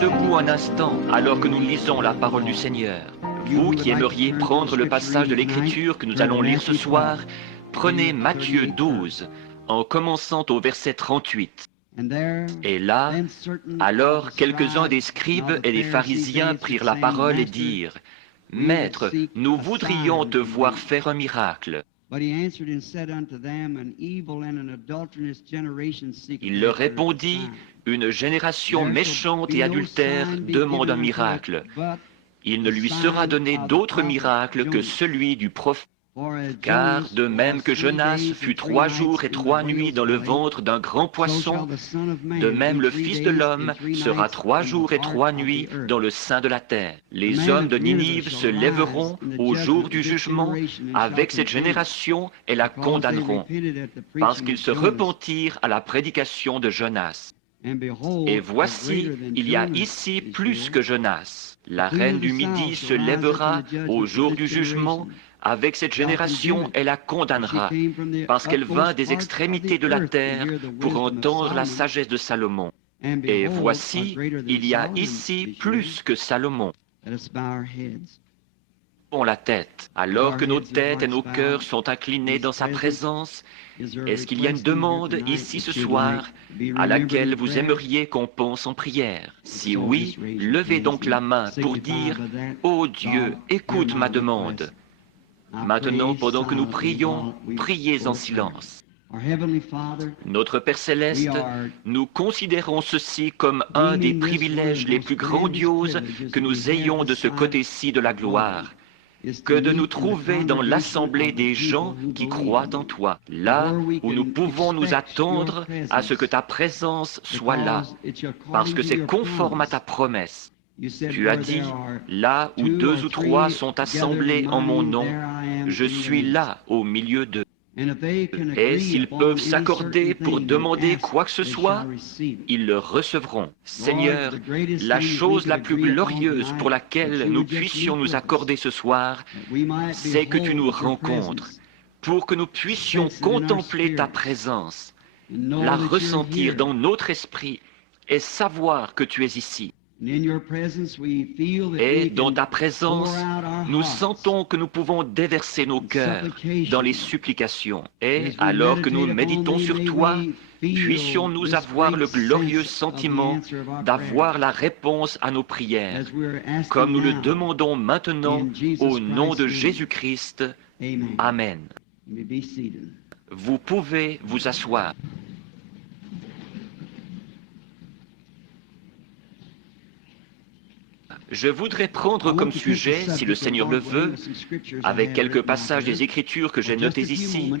debout un instant alors que nous lisons la parole du Seigneur. Vous qui aimeriez prendre le passage de l'Écriture que nous allons lire ce soir, prenez Matthieu 12, en commençant au verset 38. Et là, alors quelques-uns des scribes et des pharisiens prirent la parole et dirent, « Maître, nous voudrions te voir faire un miracle. » Il leur répondit, « Une génération méchante et adultère demande un miracle. Il ne lui sera donné d'autre miracle que celui du prophète. Car de même que Jonas fut 3 jours et 3 nuits dans le ventre d'un grand poisson, de même le Fils de l'homme sera 3 jours et 3 nuits dans le sein de la terre. Les hommes de Ninive se lèveront au jour du jugement avec cette génération et la condamneront, parce qu'ils se repentirent à la prédication de Jonas. Et voici, il y a ici plus que Jonas. La reine du Midi se lèvera au jour du jugement avec cette génération et la condamnera, parce qu'elle vint des extrémités de la terre pour entendre la sagesse de Salomon. Et voici, il y a ici plus que Salomon. Levons la tête, alors que nos têtes et nos cœurs sont inclinés dans sa présence. Est-ce qu'il y a une demande ici ce soir à laquelle vous aimeriez qu'on pense en prière? Si oui, levez donc la main pour dire « Ô Dieu, écoute ma demande ». Maintenant, pendant que nous prions, priez en silence. Notre Père Céleste, nous considérons ceci comme un des privilèges les plus grandioses que nous ayons de ce côté-ci de la gloire, que de nous trouver dans l'assemblée des gens qui croient en toi, là où nous pouvons nous attendre à ce que ta présence soit là, parce que c'est conforme à ta promesse. Tu as dit, là où 2 ou 3 sont assemblés en mon nom, je suis là au milieu d'eux. Et s'ils peuvent s'accorder pour demander quoi que ce soit, ils le recevront. Seigneur, la chose la plus glorieuse pour laquelle nous puissions nous accorder ce soir, c'est que tu nous rencontres, pour que nous puissions contempler ta présence, la ressentir dans notre esprit et savoir que tu es ici. Et dans ta présence, nous sentons que nous pouvons déverser nos cœurs dans les supplications. Et alors que nous méditons sur toi, puissions-nous avoir le glorieux sentiment d'avoir la réponse à nos prières, comme nous le demandons maintenant au nom de Jésus-Christ. Amen. Vous pouvez vous asseoir. Je voudrais prendre comme sujet, si le Seigneur le veut, avec quelques passages des Écritures que j'ai notés ici,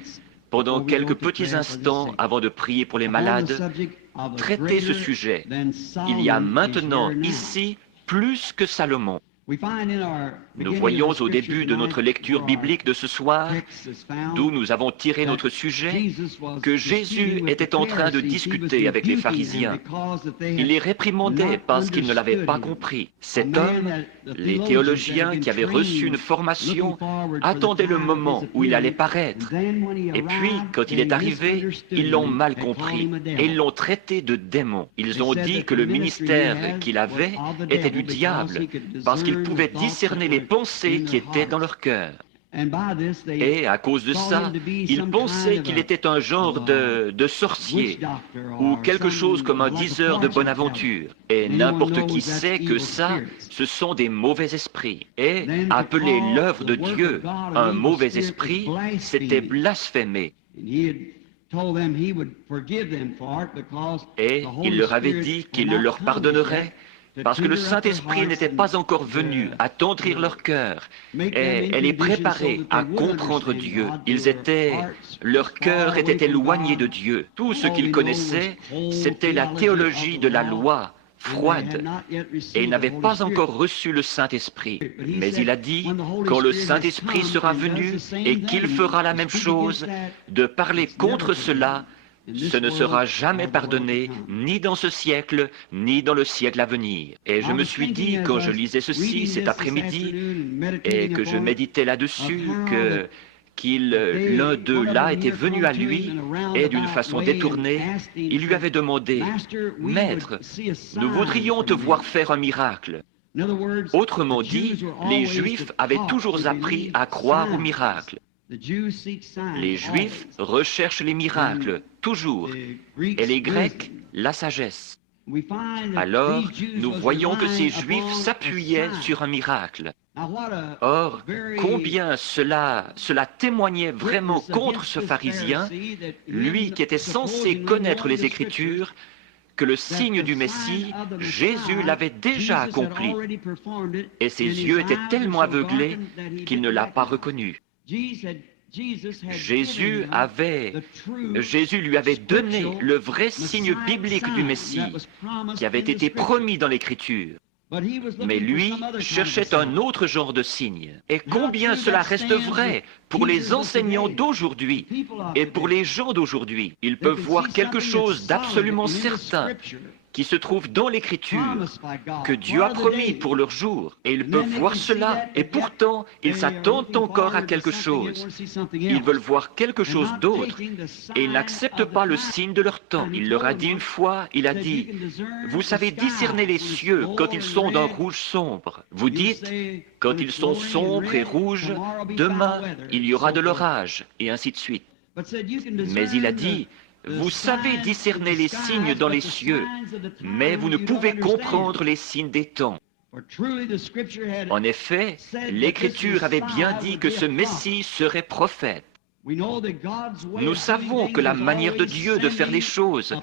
pendant quelques petits instants avant de prier pour les malades, traiter ce sujet. Il y a maintenant ici plus que Salomon. Nous voyons au début de notre lecture biblique de ce soir, d'où nous avons tiré notre sujet, que Jésus était en train de discuter avec les pharisiens. Il les réprimandait parce qu'ils ne l'avaient pas compris. Cet homme, les théologiens qui avaient reçu une formation, attendaient le moment où il allait paraître. Et puis, quand il est arrivé, ils l'ont mal compris et ils l'ont traité de démon. Ils ont dit que le ministère qu'il avait était du diable, parce qu'il pouvait discerner les pensées qui étaient dans leur cœur. Et à cause de ça, ils pensaient qu'il était un genre de sorcier ou quelque chose comme un diseur de bonne aventure. Et n'importe qui sait que ça, ce sont des mauvais esprits. Et appeler l'œuvre de Dieu un mauvais esprit, c'était blasphémer. Et il leur avait dit qu'il le leur pardonnerait, parce que le Saint-Esprit n'était pas encore venu attendrir leur cœur et les préparer à comprendre Dieu. Leur cœur était éloigné de Dieu. Tout ce qu'ils connaissaient, c'était la théologie de la loi froide, et ils n'avaient pas encore reçu le Saint-Esprit. Mais il a dit, quand le Saint-Esprit sera venu et qu'il fera la même chose, de parler contre cela, ce ne sera jamais pardonné, ni dans ce siècle, ni dans le siècle à venir. Et je me suis dit, quand je lisais ceci cet après-midi, et que je méditais là-dessus, l'un d'eux là était venu à lui et d'une façon détournée, il lui avait demandé, « Maître, nous voudrions te voir faire un miracle. » Autrement dit, les Juifs avaient toujours appris à croire aux miracles. Les Juifs recherchent les miracles, toujours, et les Grecs, la sagesse. Alors, nous voyons que ces Juifs s'appuyaient sur un miracle. Or, combien cela témoignait vraiment contre ce pharisien, lui qui était censé connaître les Écritures, que le signe du Messie, Jésus l'avait déjà accompli, et ses yeux étaient tellement aveuglés qu'il ne l'a pas reconnu. Jésus lui avait donné le vrai signe biblique du Messie qui avait été promis dans l'Écriture. Mais lui cherchait un autre genre de signe. Et combien cela reste vrai pour les enseignants d'aujourd'hui et pour les gens d'aujourd'hui. Ils peuvent voir quelque chose d'absolument certain qui se trouve dans l'Écriture, que Dieu a promis pour leur jour. Et ils peuvent voir cela, et pourtant, ils s'attendent encore à quelque chose. Ils veulent voir quelque chose d'autre, et ils n'acceptent pas le signe de leur temps. Il leur a dit une fois, il a dit, « Vous savez discerner les cieux quand ils sont d'un rouge sombre. Vous dites, quand ils sont sombres et rouges, demain, il y aura de l'orage, et ainsi de suite. » Mais il a dit, vous savez discerner les signes dans les cieux, mais vous ne pouvez comprendre les signes des temps. En effet, l'Écriture avait bien dit que ce Messie serait prophète. Nous savons que la manière de Dieu de faire les choses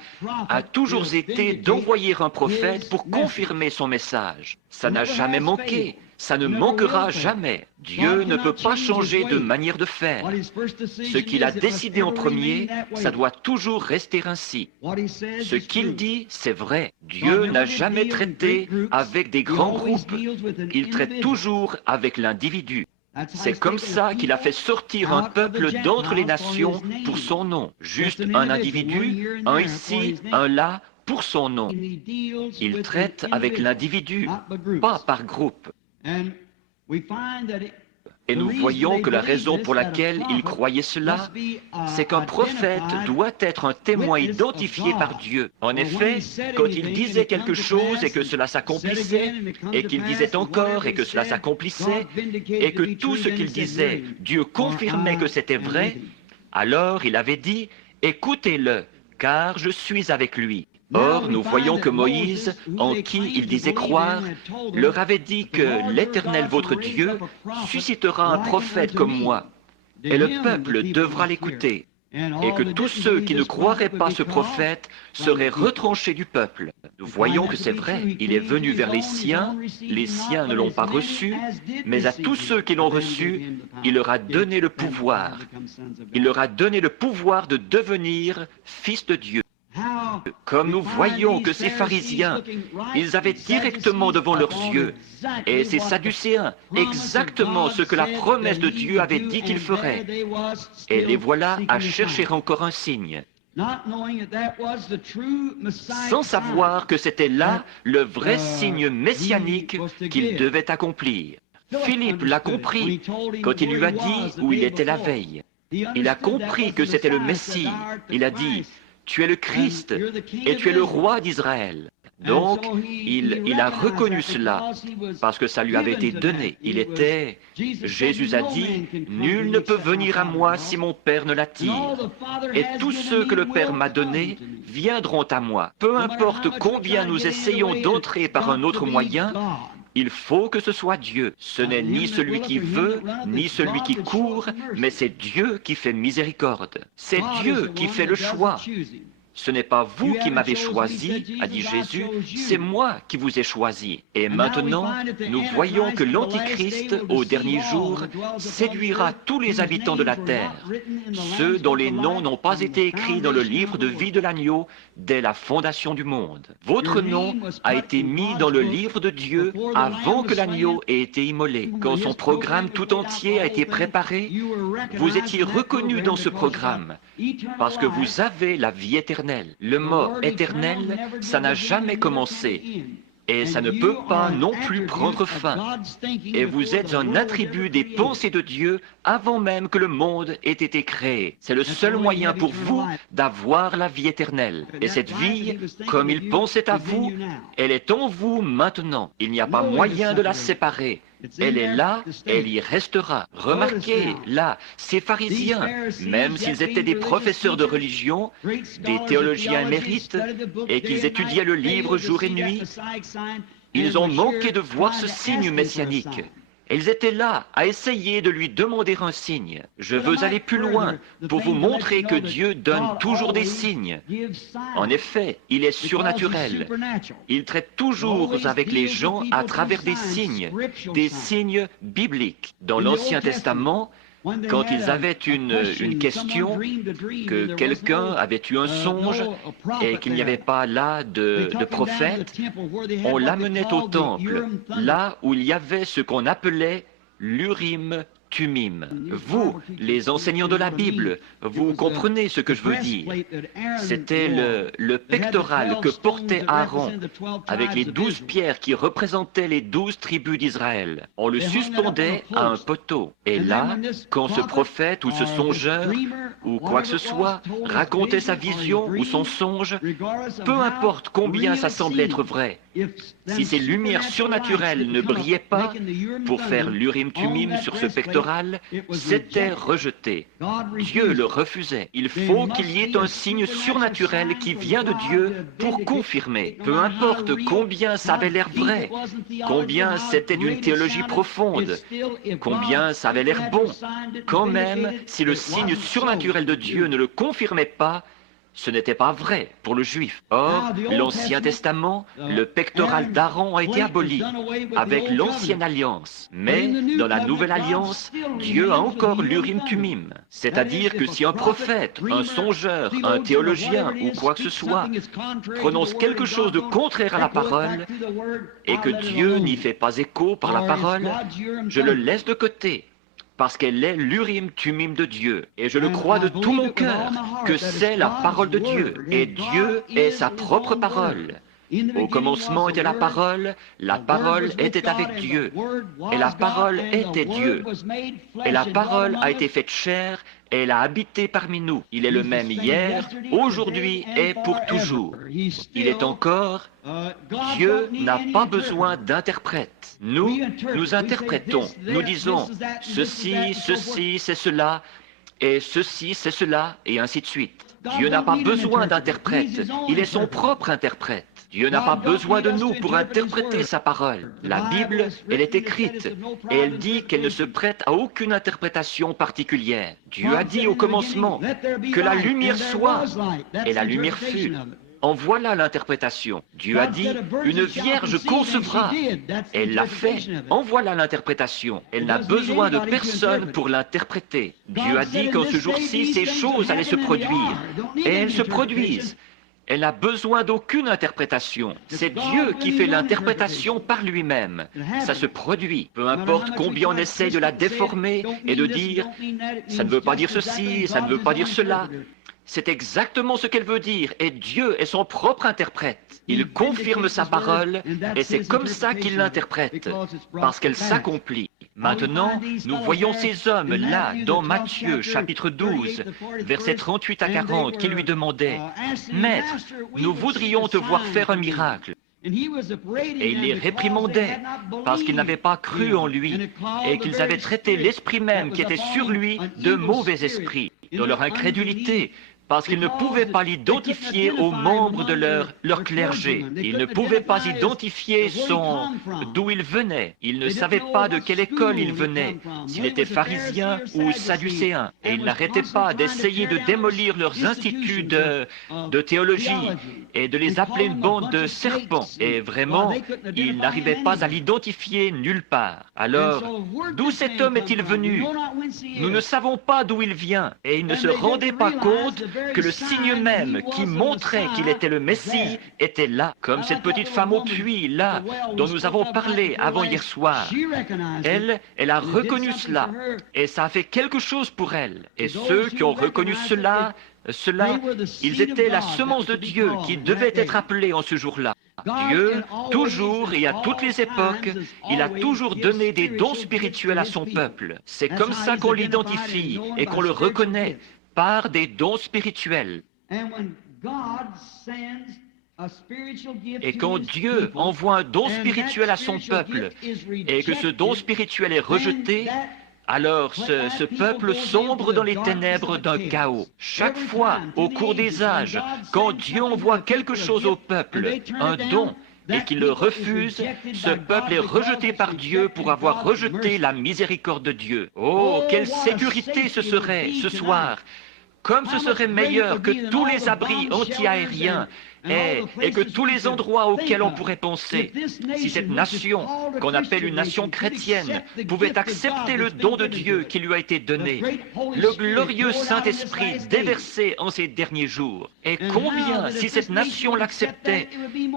a toujours été d'envoyer un prophète pour confirmer son message. Ça n'a jamais manqué. Ça ne manquera jamais. Dieu ne peut pas changer de manière de faire. Ce qu'il a décidé en premier, ça doit toujours rester ainsi. Ce qu'il dit, c'est vrai. Dieu n'a jamais traité avec des grands groupes. Il traite toujours avec l'individu. C'est comme ça qu'il a fait sortir un peuple d'entre les nations pour son nom. Juste un individu, un ici, un là, pour son nom. Il traite avec l'individu, pas par groupe. Et nous voyons que la raison pour laquelle il croyait cela, c'est qu'un prophète doit être un témoin identifié par Dieu. En effet, quand il disait quelque chose et que cela s'accomplissait, et qu'il disait encore et que cela s'accomplissait, et que tout ce qu'il disait, Dieu confirmait que c'était vrai, alors il avait dit, « Écoutez-le, car je suis avec lui. » Or, nous voyons que Moïse, en qui il disait croire, leur avait dit que l'Éternel votre Dieu suscitera un prophète comme moi, et le peuple devra l'écouter, et que tous ceux qui ne croiraient pas ce prophète seraient retranchés du peuple. Nous voyons que c'est vrai, il est venu vers les siens ne l'ont pas reçu, mais à tous ceux qui l'ont reçu, il leur a donné le pouvoir. Il leur a donné le pouvoir de devenir fils de Dieu. Comme nous voyons que ces pharisiens, ils avaient directement devant leurs yeux, et ces sadducéens, exactement ce que la promesse de Dieu avait dit qu'ils feraient. Et les voilà à chercher encore un signe, sans savoir que c'était là le vrai signe messianique qu'ils devaient accomplir. Philippe l'a compris quand il lui a dit où il était la veille. Il a compris que c'était le Messie. Il a dit, tu es le Christ et tu es le roi d'Israël. Donc, il a reconnu cela parce que ça lui avait été donné. Jésus a dit, « Nul ne peut venir à moi si mon Père ne l'attire. Et tous ceux que le Père m'a donnés viendront à moi. » Peu importe combien nous essayons d'entrer par un autre moyen, il faut que ce soit Dieu. Ce n'est ni celui qui veut, ni celui qui court, mais c'est Dieu qui fait miséricorde. C'est Dieu qui fait le choix. Ce n'est pas vous qui m'avez choisi, a dit Jésus, c'est moi qui vous ai choisi. Et maintenant, nous voyons que l'Antichrist, au dernier jour, séduira tous les habitants de la terre, ceux dont les noms n'ont pas été écrits dans le livre de vie de l'agneau dès la fondation du monde. Votre nom a été mis dans le livre de Dieu avant que l'agneau ait été immolé. Quand son programme tout entier a été préparé, vous étiez reconnus dans ce programme, parce que vous avez la vie éternelle. Le mot éternel, ça n'a jamais commencé. Et ça ne peut pas non plus prendre fin. Et vous êtes un attribut des pensées de Dieu avant même que le monde ait été créé. C'est le seul moyen pour vous d'avoir la vie éternelle. Et cette vie, comme il pensait à vous, elle est en vous maintenant. Il n'y a pas moyen de la séparer. Elle est là, elle y restera. Remarquez, là, ces pharisiens, même s'ils étaient des professeurs de religion, des théologiens émérites, et qu'ils étudiaient le livre jour et nuit, ils ont manqué de voir ce signe messianique. Et ils étaient là à essayer de lui demander un signe. Je veux aller plus loin pour vous montrer que Dieu donne toujours des signes. En effet, il est surnaturel. Il traite toujours avec les gens à travers des signes bibliques. Dans l'Ancien Testament, quand ils avaient une question, que quelqu'un avait eu un songe et qu'il n'y avait pas là de prophète, on l'amenait au temple, là où il y avait ce qu'on appelait l'Urim Tumim. Vous, les enseignants de la Bible, vous comprenez ce que je veux dire. C'était le pectoral que portait Aaron avec les 12 pierres qui représentaient les 12 tribus d'Israël. On le suspendait à un poteau. Et là, quand ce prophète ou ce songeur ou quoi que ce soit racontait sa vision ou son songe, peu importe combien ça semble être vrai, si ces lumières surnaturelles ne brillaient pas pour faire l'Urim Tumim sur ce pectoral, c'était rejeté. Dieu le refusait. Il faut qu'il y ait un signe surnaturel qui vient de Dieu pour confirmer. Peu importe combien ça avait l'air vrai, combien c'était d'une théologie profonde, combien ça avait l'air bon, quand même, si le signe surnaturel de Dieu ne le confirmait pas, ce n'était pas vrai pour le juif. Or, l'Ancien Testament, le pectoral d'Aaron a été aboli avec l'Ancienne Alliance. Mais dans la Nouvelle Alliance, Dieu a encore l'Urim Tumim. C'est-à-dire que si un prophète, un songeur, un théologien ou quoi que ce soit prononce quelque chose de contraire à la parole et que Dieu n'y fait pas écho par la parole, je le laisse de côté. Parce qu'elle est l'Urim Tumim de Dieu. Et je le crois de tout mon cœur, que c'est la parole de Dieu. Et Dieu est sa propre parole. Au commencement était la parole était avec Dieu, et la parole était Dieu. Et la parole a été faite chair, et elle a habité parmi nous. Il est le même hier, aujourd'hui et pour toujours. Il est encore... Dieu n'a pas besoin d'interprète. Nous interprétons, nous disons ceci, c'est cela, et ceci, c'est cela, et ainsi de suite. Dieu n'a pas besoin d'interprète, il est son propre interprète. Dieu n'a pas besoin de nous pour interpréter sa parole. La Bible, elle est écrite, et elle dit qu'elle ne se prête à aucune interprétation particulière. Dieu a dit au commencement que la lumière soit, et la lumière fut. En voilà l'interprétation. Dieu a dit, une vierge concevra. Elle l'a fait. En voilà l'interprétation. Elle n'a besoin de personne pour l'interpréter. Dieu a dit qu'en ce jour-ci, ces choses allaient se produire. Et elles se produisent. Elle n'a besoin d'aucune interprétation. C'est Dieu qui fait l'interprétation par lui-même. Ça se produit. Peu importe combien on essaie de la déformer et de dire « ça ne veut pas dire ceci, ça ne veut pas dire cela ». C'est exactement ce qu'elle veut dire, et Dieu est son propre interprète. Il confirme sa parole, et c'est comme ça qu'il l'interprète, parce qu'elle s'accomplit. Maintenant, nous voyons ces hommes là, dans Matthieu, chapitre 12, versets 38 à 40, qui lui demandaient « Maître, nous voudrions te voir faire un miracle. » Et il les réprimandait parce qu'ils n'avaient pas cru en lui et qu'ils avaient traité l'esprit même qui était sur lui de mauvais esprit. Dans leur incrédulité, parce qu'ils ne pouvaient pas l'identifier aux membres de leur clergé. Ils ne pouvaient pas identifier d'où il venait. Ils ne savaient pas de quelle école il venait, s'il était pharisien ou sadducéen. Et ils n'arrêtaient pas d'essayer de démolir leurs instituts de théologie et de les appeler une bande de serpents. Et vraiment, ils n'arrivaient pas à l'identifier nulle part. Alors, d'où cet homme est-il venu? Nous ne savons pas d'où il vient. Et ils ne se rendaient pas compte que le signe même qui montrait qu'il était le Messie était là, comme cette petite femme au puits, là, dont nous avons parlé avant hier soir. Elle a reconnu cela, et ça a fait quelque chose pour elle. Et ceux qui ont reconnu cela, ils étaient la semence de Dieu qui devait être appelée en ce jour-là. Dieu, toujours et à toutes les époques, il a toujours donné des dons spirituels à son peuple. C'est comme ça qu'on l'identifie et qu'on le reconnaît, par des dons spirituels. Et quand Dieu envoie un don spirituel à son peuple et que ce don spirituel est rejeté, alors ce peuple sombre dans les ténèbres d'un chaos. Chaque fois, au cours des âges, quand Dieu envoie quelque chose au peuple, un don, et qu'il le refuse, ce peuple est rejeté par Dieu pour avoir rejeté la miséricorde de Dieu. Oh, quelle sécurité ce serait ce soir! Comme ce serait meilleur que tous les abris anti-aériens et que tous les endroits auxquels on pourrait penser, si cette nation, qu'on appelle une nation chrétienne, pouvait accepter le don de Dieu qui lui a été donné, le glorieux Saint-Esprit déversé en ces derniers jours. Et combien, si cette nation l'acceptait,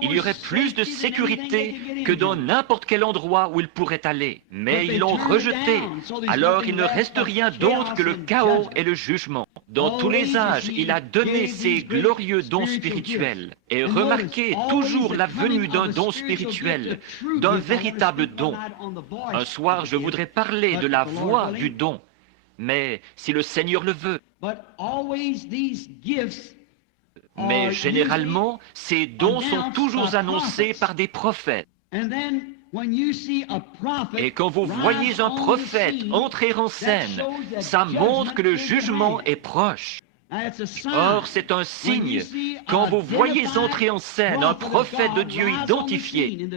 il y aurait plus de sécurité que dans n'importe quel endroit où ils pourraient aller. Mais ils l'ont rejeté, alors il ne reste rien d'autre que le chaos et le jugement. Dans tous les âges, il a donné ses glorieux dons spirituels. Et remarquez toujours la venue d'un don spirituel, d'un véritable don. Un soir, je voudrais parler de la voie du don, mais si le Seigneur le veut. Mais généralement, ces dons sont toujours annoncés par des prophètes. Et quand vous voyez un prophète entrer en scène, ça montre que le jugement est proche. Or, c'est un signe. Quand vous voyez entrer en scène un prophète de Dieu identifié,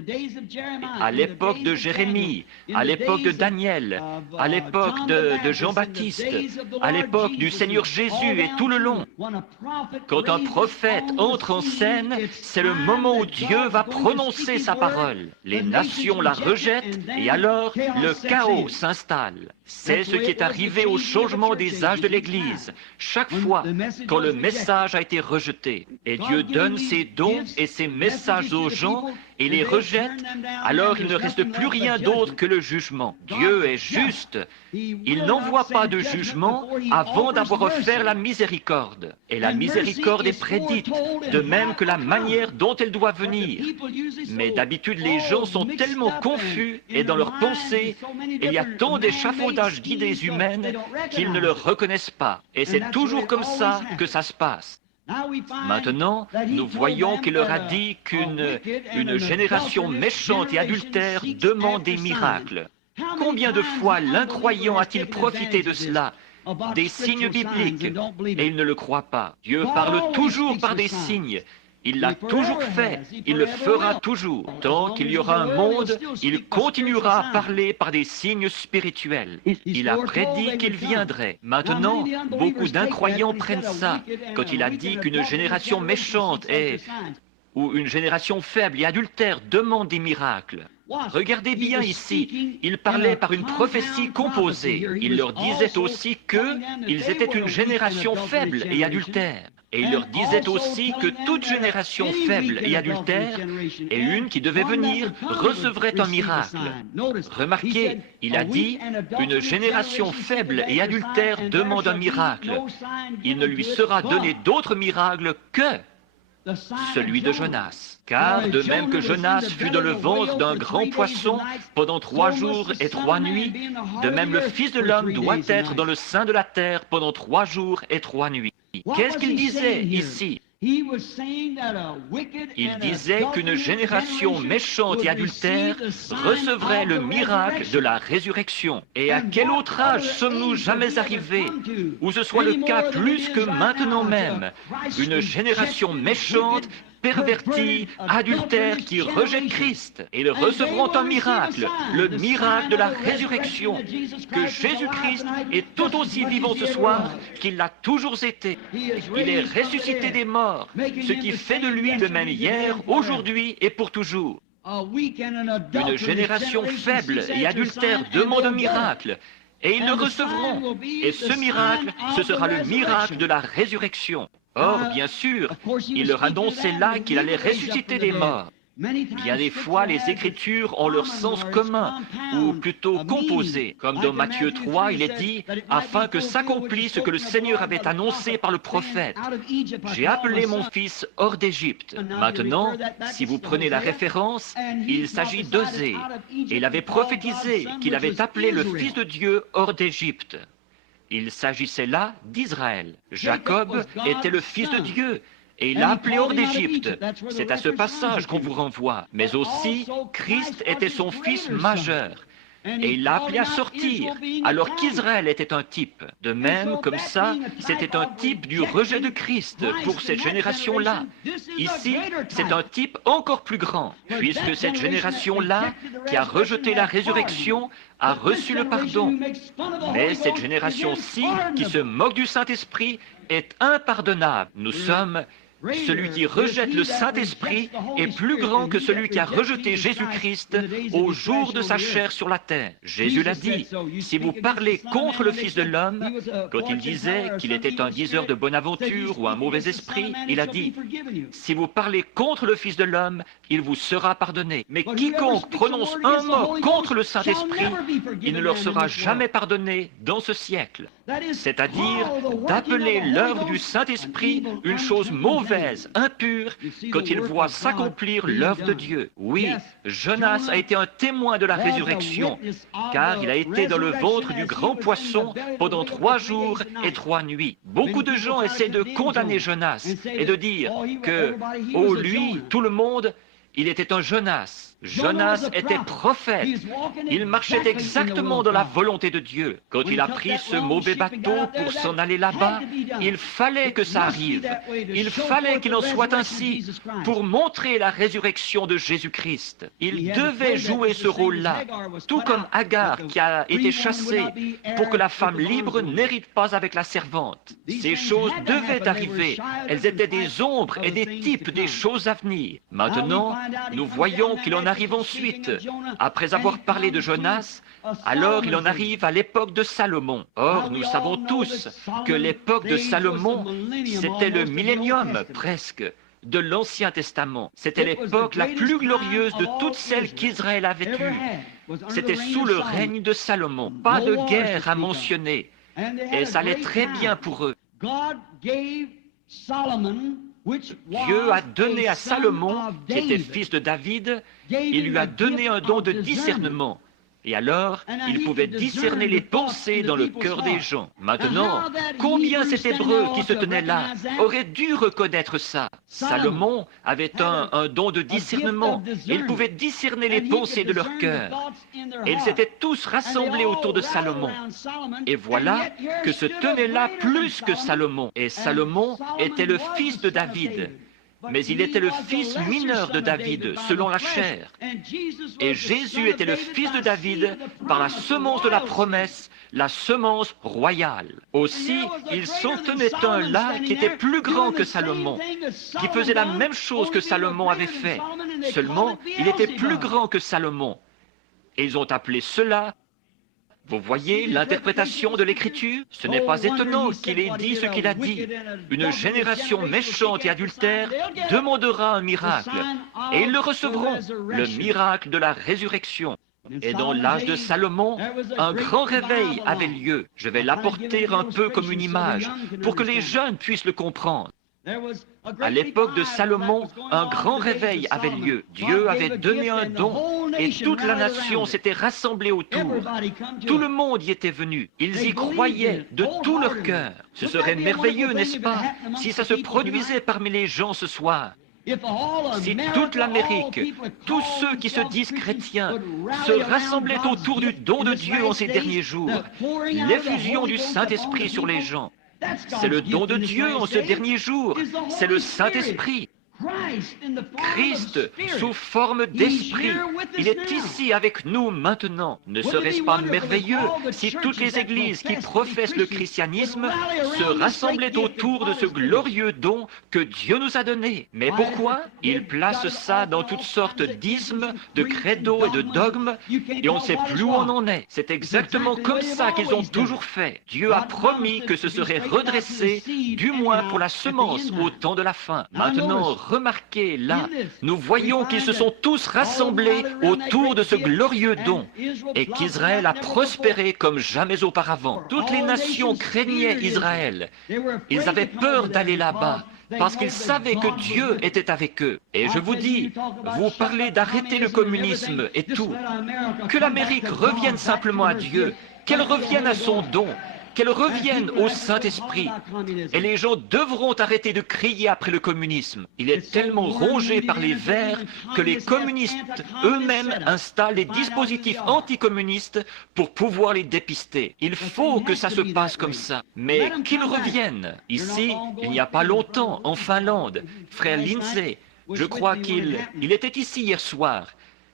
à l'époque de Jérémie, à l'époque de Daniel, à l'époque de Jean-Baptiste, à l'époque du Seigneur Jésus et tout le long, quand un prophète entre en scène, c'est le moment où Dieu va prononcer sa parole. Les nations la rejettent et alors le chaos s'installe. C'est ce qui est arrivé au changement des âges de l'Église. Chaque fois, quand le message a été rejeté, et Dieu donne ses dons et ses messages aux gens et les rejette, alors il ne reste plus rien d'autre que le jugement. Dieu est juste. Il n'envoie pas de jugement avant d'avoir offert la miséricorde. Et la miséricorde est prédite, de même que la manière dont elle doit venir. Mais d'habitude, les gens sont tellement confus et dans leurs pensées, il y a tant d'échafaudages d'idées humaines qu'ils ne le reconnaissent pas. Et c'est toujours comme ça que ça se passe. Maintenant, nous voyons qu'il leur a dit qu'une génération méchante et adultère demande des miracles. Combien de fois l'incroyant a-t-il profité de cela? Des signes bibliques, et il ne le croit pas. Dieu parle toujours par des signes. Il l'a toujours fait, il le fera toujours. Tant qu'il y aura un monde, il continuera à parler par des signes spirituels. Il a prédit qu'il viendrait. Maintenant, beaucoup d'incroyants prennent ça. Quand il a dit qu'une génération méchante ou une génération faible et adultère demande des miracles. Regardez bien ici, il parlait par une prophétie composée. Il leur disait aussi qu'ils étaient une génération faible et adultère. Et il leur disait aussi que toute génération faible et adultère, et une qui devait venir, recevrait un miracle. Remarquez, il a dit, une génération faible et adultère demande un miracle. Il ne lui sera donné d'autre miracle que celui de Jonas. Car de même que Jonas fut dans le ventre d'un grand poisson pendant 3 jours et 3 nuits, de même le Fils de l'homme doit être dans le sein de la terre pendant 3 jours et 3 nuits. Qu'est-ce qu'il disait ici? Il disait qu'une génération méchante et adultère recevrait le miracle de la résurrection. Et à quel autre âge sommes-nous jamais arrivés, où ce soit le cas plus que maintenant même, une génération méchante, pervertis, adultères qui rejettent Christ, et ils recevront un miracle, le miracle de la résurrection, que Jésus-Christ est tout aussi vivant ce soir qu'il l'a toujours été. Il est ressuscité des morts, ce qui fait de lui le même hier, aujourd'hui et pour toujours. Une génération faible et adultère demande un miracle, et ils le recevront. Et ce miracle, ce sera le miracle de la résurrection. Or, bien sûr, il leur annonçait là qu'il allait ressusciter des morts. Bien des fois, les Écritures ont leur sens commun, ou plutôt composé. Comme dans Matthieu 3, il est dit « Afin que s'accomplisse ce que le Seigneur avait annoncé par le prophète. J'ai appelé mon fils hors d'Égypte. » Maintenant, si vous prenez la référence, il s'agit d'Osée. Et il avait prophétisé qu'il avait appelé le Fils de Dieu hors d'Égypte. Il s'agissait là d'Israël. Jacob était le Fils de Dieu. Et il l'a appelé hors d'Égypte. C'est à ce passage qu'on vous renvoie. Mais aussi, Christ était son fils majeur. Et il l'a appelé à sortir, alors qu'Israël était un type. De même, comme ça, c'était un type du rejet de Christ pour cette génération-là. Ici, c'est un type encore plus grand, puisque cette génération-là, qui a rejeté la résurrection, a reçu le pardon. Mais cette génération-ci, qui se moque du Saint-Esprit, est impardonnable. Nous sommes... Celui qui rejette le Saint-Esprit est plus grand que celui qui a rejeté Jésus-Christ au jour de sa chair sur la terre. Jésus l'a dit, si vous parlez contre le Fils de l'homme, quand il disait qu'il était un diseur de bonne aventure ou un mauvais esprit, il a dit, si vous parlez contre le Fils de l'homme, il vous sera pardonné. Mais quiconque prononce un mot contre le Saint-Esprit, il ne leur sera jamais pardonné dans ce siècle. C'est-à-dire d'appeler l'œuvre du Saint-Esprit une chose mauvaise, impure, quand il voit s'accomplir l'œuvre de Dieu. Oui, Jonas a été un témoin de la résurrection, car il a été dans le ventre du grand poisson pendant 3 jours et 3 nuits. Beaucoup de gens essaient de condamner Jonas et de dire que, oh lui, tout le monde, il était un Jonas. Jonas était prophète. Il marchait exactement dans la volonté de Dieu. Quand il a pris ce mauvais bateau pour s'en aller là-bas, il fallait que ça arrive. Il fallait qu'il en soit ainsi pour montrer la résurrection de Jésus-Christ. Il devait jouer ce rôle-là, tout comme Agar qui a été chassée pour que la femme libre n'hérite pas avec la servante. Ces choses devaient arriver. Elles étaient des ombres et des types des choses à venir. Maintenant, nous voyons qu'il en arrive ensuite. Après avoir parlé de Jonas, alors il en arrive à l'époque de Salomon. Or, nous savons tous que l'époque de Salomon, c'était le millénium presque de l'Ancien Testament. C'était l'époque la plus glorieuse de toutes celles qu'Israël avait eues. C'était sous le règne de Salomon. Pas de guerre à mentionner. Et ça allait très bien pour eux. Dieu a donné à Salomon, qui était fils de David, il lui a donné un don de discernement. Et alors, il pouvait discerner les pensées dans le cœur des gens. Maintenant, combien cet Hébreu qui se tenait là aurait dû reconnaître ça? Salomon avait un don de discernement. Il pouvait discerner les pensées de leur cœur. Et ils étaient tous rassemblés autour de Salomon. Et voilà que se tenait là plus que Salomon. Et Salomon était le fils de David. Mais il était le fils mineur de David, selon la chair. Et Jésus était le fils de David par la semence de la promesse, la semence royale. Aussi, il s'en tenait un là qui était plus grand que Salomon, qui faisait la même chose que Salomon avait fait. Seulement, il était plus grand que Salomon. Et ils ont appelé cela... Vous voyez l'interprétation de l'Écriture? Ce n'est pas étonnant qu'il ait dit ce qu'il a dit. Une génération méchante et adultère demandera un miracle, et ils le recevront, le miracle de la résurrection. Et dans l'âge de Salomon, un grand réveil avait lieu. Je vais l'apporter un peu comme une image, pour que les jeunes puissent le comprendre. À l'époque de Salomon, un grand réveil avait lieu. Dieu avait donné un don et toute la nation s'était rassemblée autour. Tout le monde y était venu. Ils y croyaient de tout leur cœur. Ce serait merveilleux, n'est-ce pas, si ça se produisait parmi les gens ce soir. Si toute l'Amérique, tous ceux qui se disent chrétiens, se rassemblaient autour du don de Dieu en ces derniers jours, l'effusion du Saint-Esprit sur les gens. C'est le don de Dieu en ce dernier jour. C'est le Saint-Esprit. Christ, sous forme d'esprit, il est ici avec nous maintenant. Ne serait-ce pas merveilleux si toutes les églises qui professent le christianisme se rassemblaient autour de ce glorieux don que Dieu nous a donné? Mais pourquoi? Il place ça dans toutes sortes d'ismes, de credos et de dogmes, et on ne sait plus où on en est. C'est exactement comme ça qu'ils ont toujours fait. Dieu a promis que ce serait redressé, du moins pour la semence, au temps de la fin. Maintenant, remarquez, là, nous voyons qu'ils se sont tous rassemblés autour de ce glorieux don et qu'Israël a prospéré comme jamais auparavant. Toutes les nations craignaient Israël. Ils avaient peur d'aller là-bas parce qu'ils savaient que Dieu était avec eux. Et je vous dis, vous parlez d'arrêter le communisme et tout. Que l'Amérique revienne simplement à Dieu, qu'elle revienne à son don, qu'elle revienne au Saint-Esprit. Et les gens devront arrêter de crier après le communisme. Il est tellement rongé par les Verts que les communistes eux-mêmes installent les dispositifs anticommunistes pour pouvoir les dépister. Il faut que ça se passe comme ça. Mais qu'ils reviennent. Ici, il n'y a pas longtemps, en Finlande, frère Lindsay, je crois qu'il était ici hier soir.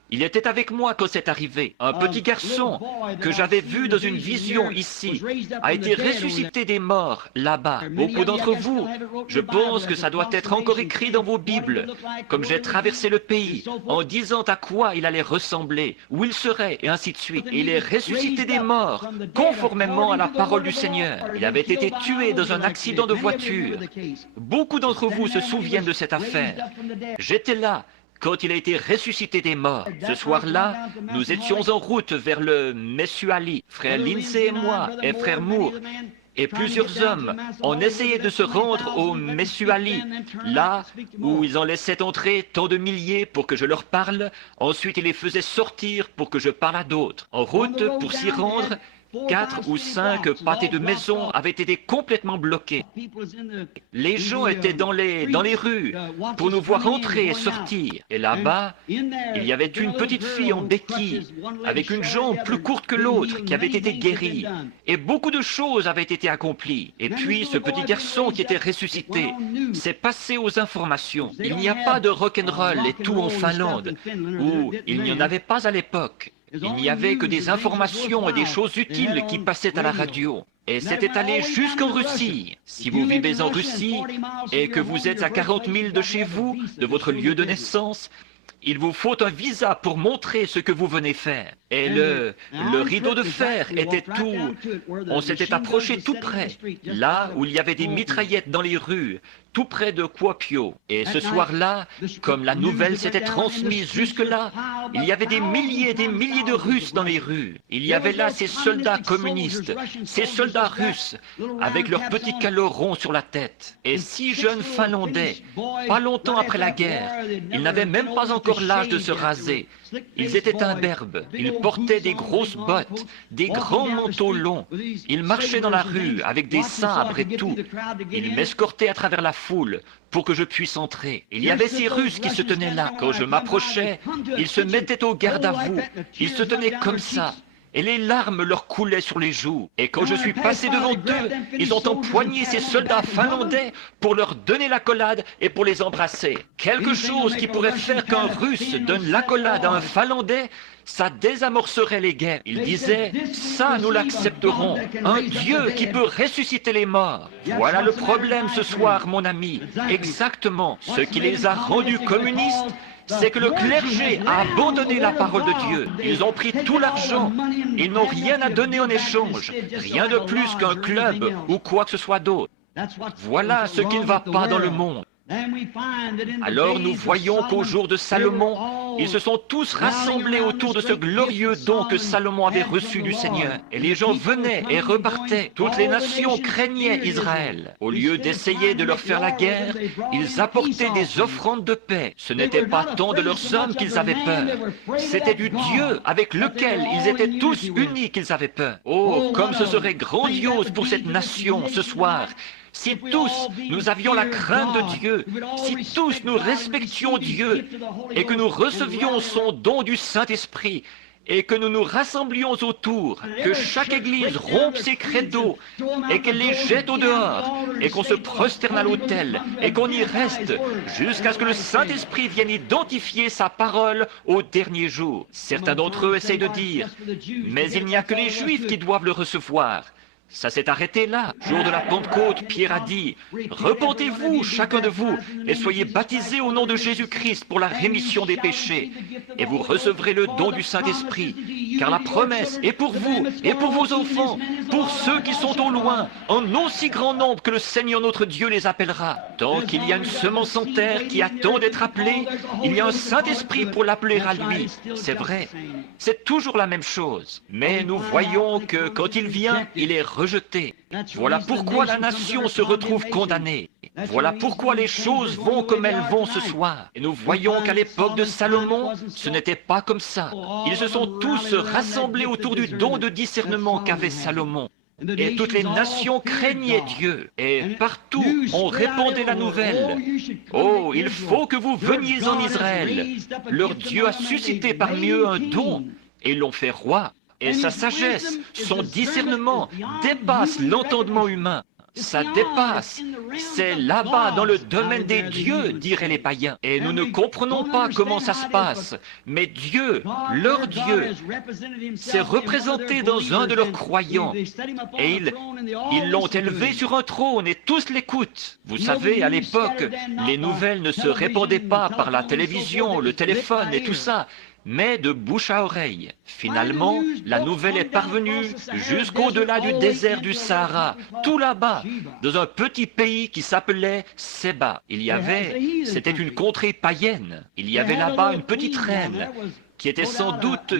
Il était avec moi quand c'est arrivé. Un petit garçon que j'avais vu dans une vision ici a été ressuscité des morts là-bas. Beaucoup d'entre vous, je pense que ça doit être encore écrit dans vos Bibles, comme j'ai traversé le pays en disant à quoi il allait ressembler, où il serait, et ainsi de suite. Et il est ressuscité des morts, conformément à la parole du Seigneur. Il avait été tué dans un accident de voiture. Beaucoup d'entre vous se souviennent de cette affaire. J'étais là quand il a été ressuscité des morts. Ce soir-là, nous étions en route vers le Messuali. Frère Lindsay et moi, et frère Moore, et plusieurs hommes, on essayait de se rendre au Messuali, là où ils en laissaient entrer tant de milliers pour que je leur parle. Ensuite, ils les faisaient sortir pour que je parle à d'autres. En route, pour s'y rendre, 4 ou 5 pâtés de maison avaient été complètement bloqués. Les gens étaient dans les rues pour nous voir entrer et sortir. Et là-bas, il y avait une petite fille en béquille, avec une jambe plus courte que l'autre, qui avait été guérie. Et beaucoup de choses avaient été accomplies. Et puis, ce petit garçon qui était ressuscité s'est passé aux informations. Il n'y a pas de rock'n'roll et tout en Finlande, où il n'y en avait pas à l'époque. Il n'y avait que des informations et des choses utiles qui passaient à la radio. Et c'était allé jusqu'en Russie. Si vous vivez en Russie et que vous êtes à 40 000 de chez vous, de votre lieu de naissance, il vous faut un visa pour montrer ce que vous venez faire. Et le rideau de fer était tout... On s'était approché tout près, là où il y avait des mitraillettes dans les rues, tout près de Kuopio. Et ce soir-là, comme la nouvelle s'était transmise jusque-là, il y avait des milliers de Russes dans les rues. Il y avait là ces soldats communistes, ces soldats russes, avec leurs petits calots ronds sur la tête. Et 6 jeunes Finlandais, pas longtemps après la guerre, ils n'avaient même pas encore l'âge de se raser. Ils étaient imberbes, ils portaient des grosses bottes, des grands manteaux longs. Ils marchaient dans la rue avec des sabres et tout. Ils m'escortaient à travers la foule pour que je puisse entrer. Il y avait ces Russes qui se tenaient là. Quand je m'approchais, ils se mettaient au garde à vous. Ils se tenaient comme ça. Et les larmes leur coulaient sur les joues. Et quand je suis passé devant eux, ils ont empoigné ces soldats finlandais pour leur donner l'accolade et pour les embrasser. Quelque chose qui pourrait faire qu'un Russe donne l'accolade à un Finlandais, ça désamorcerait les guerres. Ils disaient, ça nous l'accepterons, un Dieu qui peut ressusciter les morts. Voilà le problème ce soir, mon ami. Exactement, ce qui les a rendus communistes, c'est que le clergé a abandonné la parole de Dieu. Ils ont pris tout l'argent. Ils n'ont rien à donner en échange. Rien de plus qu'un club ou quoi que ce soit d'autre. Voilà ce qui ne va pas dans le monde. Alors nous voyons qu'au jour de Salomon, ils se sont tous rassemblés autour de ce glorieux don que Salomon avait reçu du Seigneur. Et les gens venaient et repartaient. Toutes les nations craignaient Israël. Au lieu d'essayer de leur faire la guerre, ils apportaient des offrandes de paix. Ce n'était pas tant de leurs hommes qu'ils avaient peur. C'était du Dieu avec lequel ils étaient tous unis qu'ils avaient peur. Oh, comme ce serait grandiose pour cette nation ce soir. Si tous nous avions la crainte de Dieu, si tous nous respections Dieu et que nous recevions son don du Saint-Esprit et que nous nous rassemblions autour, que chaque église rompe ses credos et qu'elle les jette au dehors et qu'on se prosterne à l'autel et qu'on y reste jusqu'à ce que le Saint-Esprit vienne identifier sa parole au dernier jour. Certains d'entre eux essayent de dire, mais il n'y a que les Juifs qui doivent le recevoir. Ça s'est arrêté là. Jour de la Pentecôte, Pierre a dit, « Repentez-vous, chacun de vous, et soyez baptisés au nom de Jésus-Christ pour la rémission des péchés, et vous recevrez le don du Saint-Esprit, car la promesse est pour vous et pour vos enfants, pour ceux qui sont au loin, en aussi grand nombre que le Seigneur notre Dieu les appellera. Tant qu'il y a une semence en terre qui attend d'être appelée, il y a un Saint-Esprit pour l'appeler à lui. C'est vrai, c'est toujours la même chose. Mais nous voyons que quand il vient, il est rejeté. Voilà pourquoi la nation se retrouve condamnée. Voilà pourquoi les choses vont comme elles vont ce soir. Et nous voyons qu'à l'époque de Salomon, ce n'était pas comme ça. Ils se sont tous rassemblés autour du don de discernement qu'avait Salomon. Et toutes les nations craignaient Dieu. Et partout, on répandait la nouvelle. Oh, il faut que vous veniez en Israël. Leur Dieu a suscité parmi eux un don, et ils l'ont fait roi. Et sa sagesse, son discernement dépasse l'entendement humain. Ça dépasse. C'est là-bas, dans le domaine des dieux, diraient les païens. Et nous ne comprenons pas comment ça se passe. Mais Dieu, leur Dieu, s'est représenté dans un de leurs croyants. Et ils l'ont élevé sur un trône et tous l'écoutent. Vous savez, à l'époque, les nouvelles ne se répandaient pas par la télévision, le téléphone et tout ça, mais de bouche à oreille. Finalement, la nouvelle est parvenue jusqu'au-delà du désert du Sahara, tout là-bas, dans un petit pays qui s'appelait Séba. C'était une contrée païenne. Il y avait là-bas une petite reine, qui était sans doute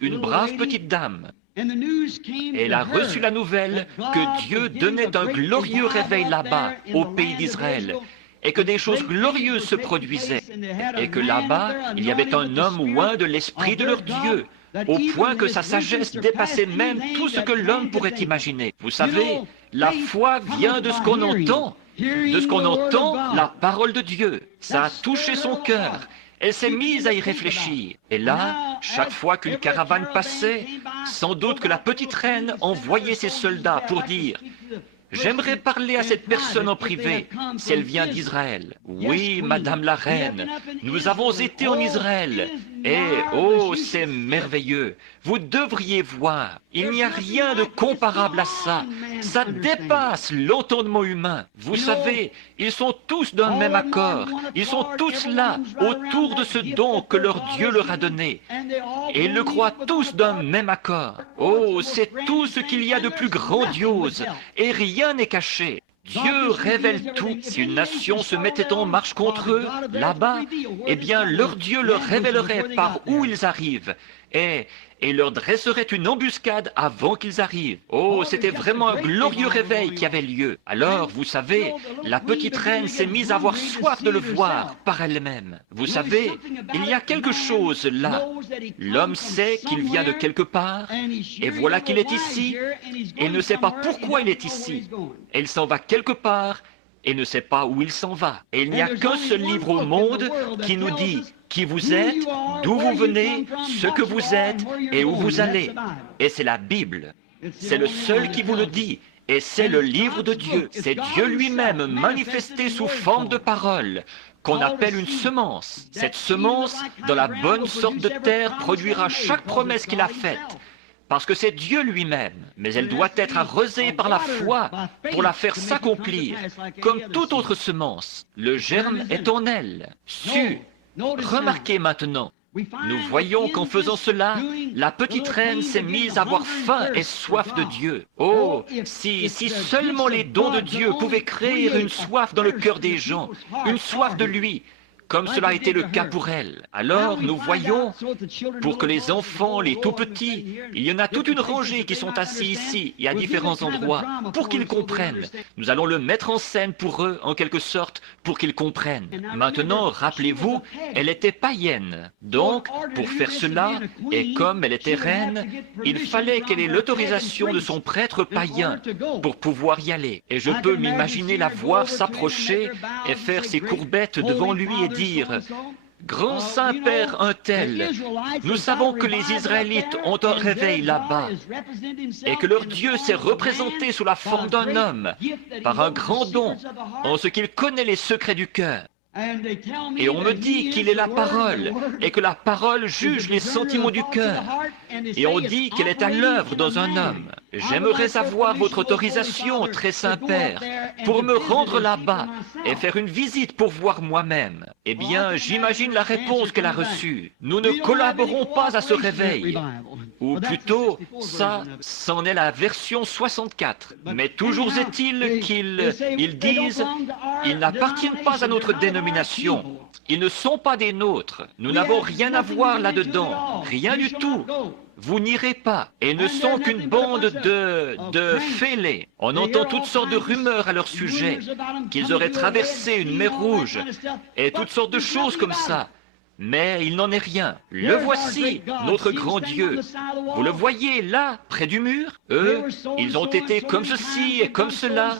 une brave petite dame. Elle a reçu la nouvelle que Dieu donnait un glorieux réveil là-bas, au pays d'Israël, et que des choses glorieuses se produisaient, et que là-bas, il y avait un homme oint de l'esprit de leur Dieu, au point que sa sagesse dépassait même tout ce que l'homme pourrait imaginer. Vous savez, la foi vient de ce qu'on entend, la parole de Dieu. Ça a touché son cœur. Elle s'est mise à y réfléchir. Et là, chaque fois qu'une caravane passait, sans doute que la petite reine envoyait ses soldats pour dire: j'aimerais parler à cette personne en privé, si elle vient d'Israël. Oui, Madame la Reine, nous avons été en Israël. Et, oh, c'est merveilleux. Vous devriez voir. Il n'y a rien de comparable à ça. Ça dépasse l'entendement humain. Vous savez, ils sont tous d'un même accord. Ils sont tous là, autour de ce don que leur Dieu leur a donné. Et ils le croient tous d'un même accord. Oh, c'est tout ce qu'il y a de plus grandiose. Et rien n'est caché. Dieu révèle tout. Si une nation se mettait en marche contre eux, là-bas, eh bien, leur Dieu leur révélerait par où ils arrivent. Et leur dresserait une embuscade avant qu'ils arrivent. Oh, c'était vraiment un glorieux réveil qui avait lieu. Alors, vous savez, la petite reine s'est mise à avoir soif de le voir par elle-même. Vous savez, il y a quelque chose là. L'homme sait qu'il vient de quelque part, et voilà qu'il est ici, et ne sait pas pourquoi il est ici. Et il s'en va quelque part, et ne sait pas où il s'en va. Et il n'y a qu'un seul livre au monde qui nous dit qui vous êtes, d'où vous venez, ce que vous êtes et où vous allez. Et c'est la Bible. C'est le seul qui vous le dit. Et c'est le livre de Dieu. C'est Dieu lui-même manifesté sous forme de parole, qu'on appelle une semence. Cette semence, dans la bonne sorte de terre, produira chaque promesse qu'il a faite. Parce que c'est Dieu lui-même, mais elle doit être arrosée par la foi pour la faire s'accomplir, comme toute autre semence. Le germe est en elle, su. Remarquez maintenant, nous voyons qu'en faisant cela, la petite reine s'est mise à avoir faim et soif de Dieu. Oh, si seulement les dons de Dieu pouvaient créer une soif dans le cœur des gens, une soif de lui, comme cela a été le cas pour elle. Alors, nous voyons, pour que les enfants, les tout-petits, il y en a toute une rangée qui sont assis ici et à différents endroits, pour qu'ils comprennent. Nous allons le mettre en scène pour eux, en quelque sorte, pour qu'ils comprennent. Maintenant, rappelez-vous, elle était païenne. Donc, pour faire cela, et comme elle était reine, il fallait qu'elle ait l'autorisation de son prêtre païen pour pouvoir y aller. Et je peux m'imaginer la voir s'approcher et faire ses courbettes devant lui et dire: Grand Saint-Père un tel, nous savons que les Israélites ont un réveil là-bas et que leur Dieu s'est représenté sous la forme d'un homme par un grand don en ce qu'il connaît les secrets du cœur. Et on me dit qu'il est la parole et que la parole juge les sentiments du cœur. et on dit qu'elle est à l'œuvre dans un homme. J'aimerais avoir votre autorisation, très Saint-Père, pour me rendre là-bas et faire une visite pour voir moi-même. Eh bien, j'imagine la réponse qu'elle a reçue. Nous ne collaborons pas à ce réveil. Ou plutôt, ça, c'en est la version 64. Mais toujours est-il qu'ils disent, ils n'appartiennent pas à notre dénomination. Ils ne sont pas des nôtres. Nous n'avons rien à voir là-dedans. Rien du tout. Vous n'irez pas. Et ne sont qu'une bande de fêlés. On entend toutes sortes de rumeurs à leur sujet, qu'ils auraient traversé une mer Rouge, et toutes sortes de choses comme ça. Mais il n'en est rien. Le voici, notre grand Dieu. Vous le voyez là, près du mur? Eux, ils ont été comme ceci et comme cela.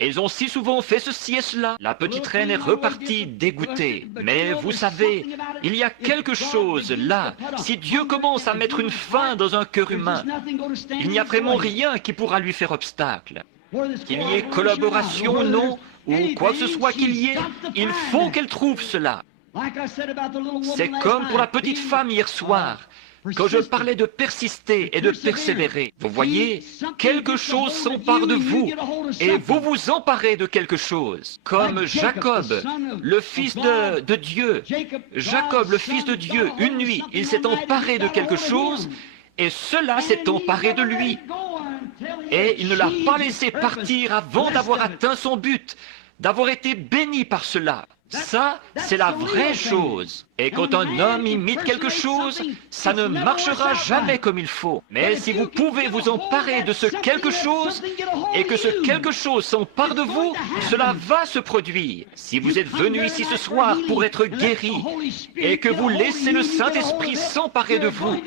Et ils ont si souvent fait ceci et cela. La petite reine est repartie dégoûtée. Mais vous savez, il y a quelque chose là. Si Dieu commence à mettre une fin dans un cœur humain, il n'y a vraiment rien qui pourra lui faire obstacle. Qu'il y ait collaboration ou non, ou quoi que ce soit qu'il y ait, il faut qu'elle trouve cela. C'est comme pour la petite femme hier soir, quand je parlais de persister et de persévérer. Vous voyez, quelque chose s'empare de vous, et vous vous emparez de quelque chose. Comme Jacob, le fils de Dieu. Jacob, le fils de Dieu, une nuit, il s'est emparé de quelque chose, et cela s'est emparé de lui. Et il ne l'a pas laissé partir avant d'avoir atteint son but, d'avoir été béni par cela. Ça, c'est la vraie chose. Et quand un homme imite quelque chose, ça ne marchera jamais comme il faut. Mais si vous pouvez vous emparer de ce quelque chose, et que ce quelque chose s'empare de vous, cela va se produire. Si vous êtes venu ici ce soir pour être guéri, et que vous laissez le Saint-Esprit s'emparer de vous,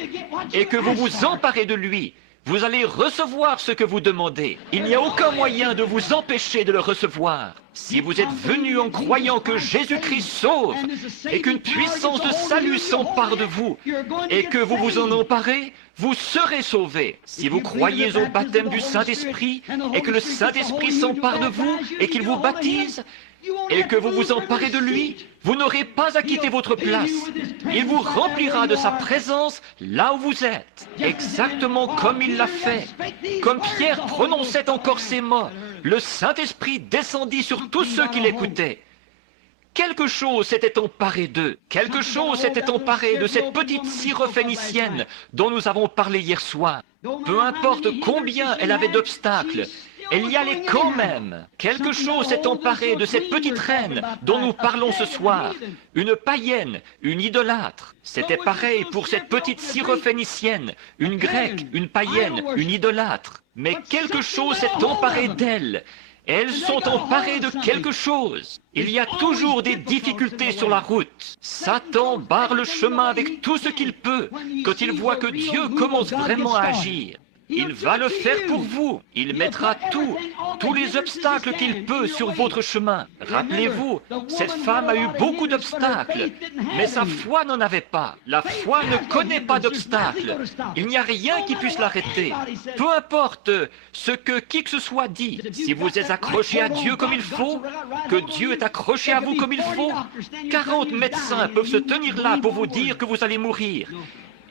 et que vous vous emparez de lui, vous allez recevoir ce que vous demandez. Il n'y a aucun moyen de vous empêcher de le recevoir. Si vous êtes venu en croyant que Jésus-Christ sauve et qu'une puissance de salut s'empare de vous et que vous vous en emparez, vous serez sauvés. Si vous croyez au baptême du Saint-Esprit et que le Saint-Esprit s'empare de vous et qu'il vous baptise, et que vous vous emparez de lui, vous n'aurez pas à quitter votre place. Il vous remplira de sa présence là où vous êtes, exactement comme il l'a fait. Comme Pierre prononçait encore ces mots, le Saint-Esprit descendit sur tous ceux qui l'écoutaient. Quelque chose s'était emparé d'eux. Quelque chose s'était emparé de cette petite syrophénicienne dont nous avons parlé hier soir. Peu importe combien elle avait d'obstacles, elle y allait quand même. Quelque chose s'est emparé de cette petite reine dont nous parlons ce soir. Une païenne, une idolâtre. C'était pareil pour cette petite syrophénicienne, une grecque, une païenne, une idolâtre. Mais quelque chose s'est emparé d'elle. Elles sont emparées de quelque chose. Il y a toujours des difficultés sur la route. Satan barre le chemin avec tout ce qu'il peut quand il voit que Dieu commence vraiment à agir. Il va le faire pour vous. Il mettra tous les obstacles qu'il peut sur votre chemin. Rappelez-vous, cette femme a eu beaucoup d'obstacles, mais sa foi n'en avait pas. La foi ne connaît pas d'obstacles. Il n'y a rien qui puisse l'arrêter. Peu importe ce que qui que ce soit dit, si vous êtes accroché à Dieu comme il faut, que Dieu est accroché à vous comme il faut, 40 médecins peuvent se tenir là pour vous dire que vous allez mourir,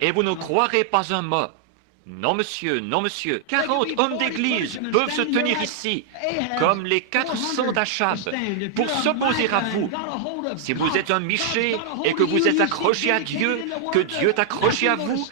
et vous ne croirez pas un mot. Non, monsieur, non, monsieur. 40 hommes d'église peuvent se tenir ici, comme les 400 d'Achab, pour s'opposer à vous. Si vous êtes un Michée et que vous êtes accroché à Dieu, que Dieu est accroché à vous,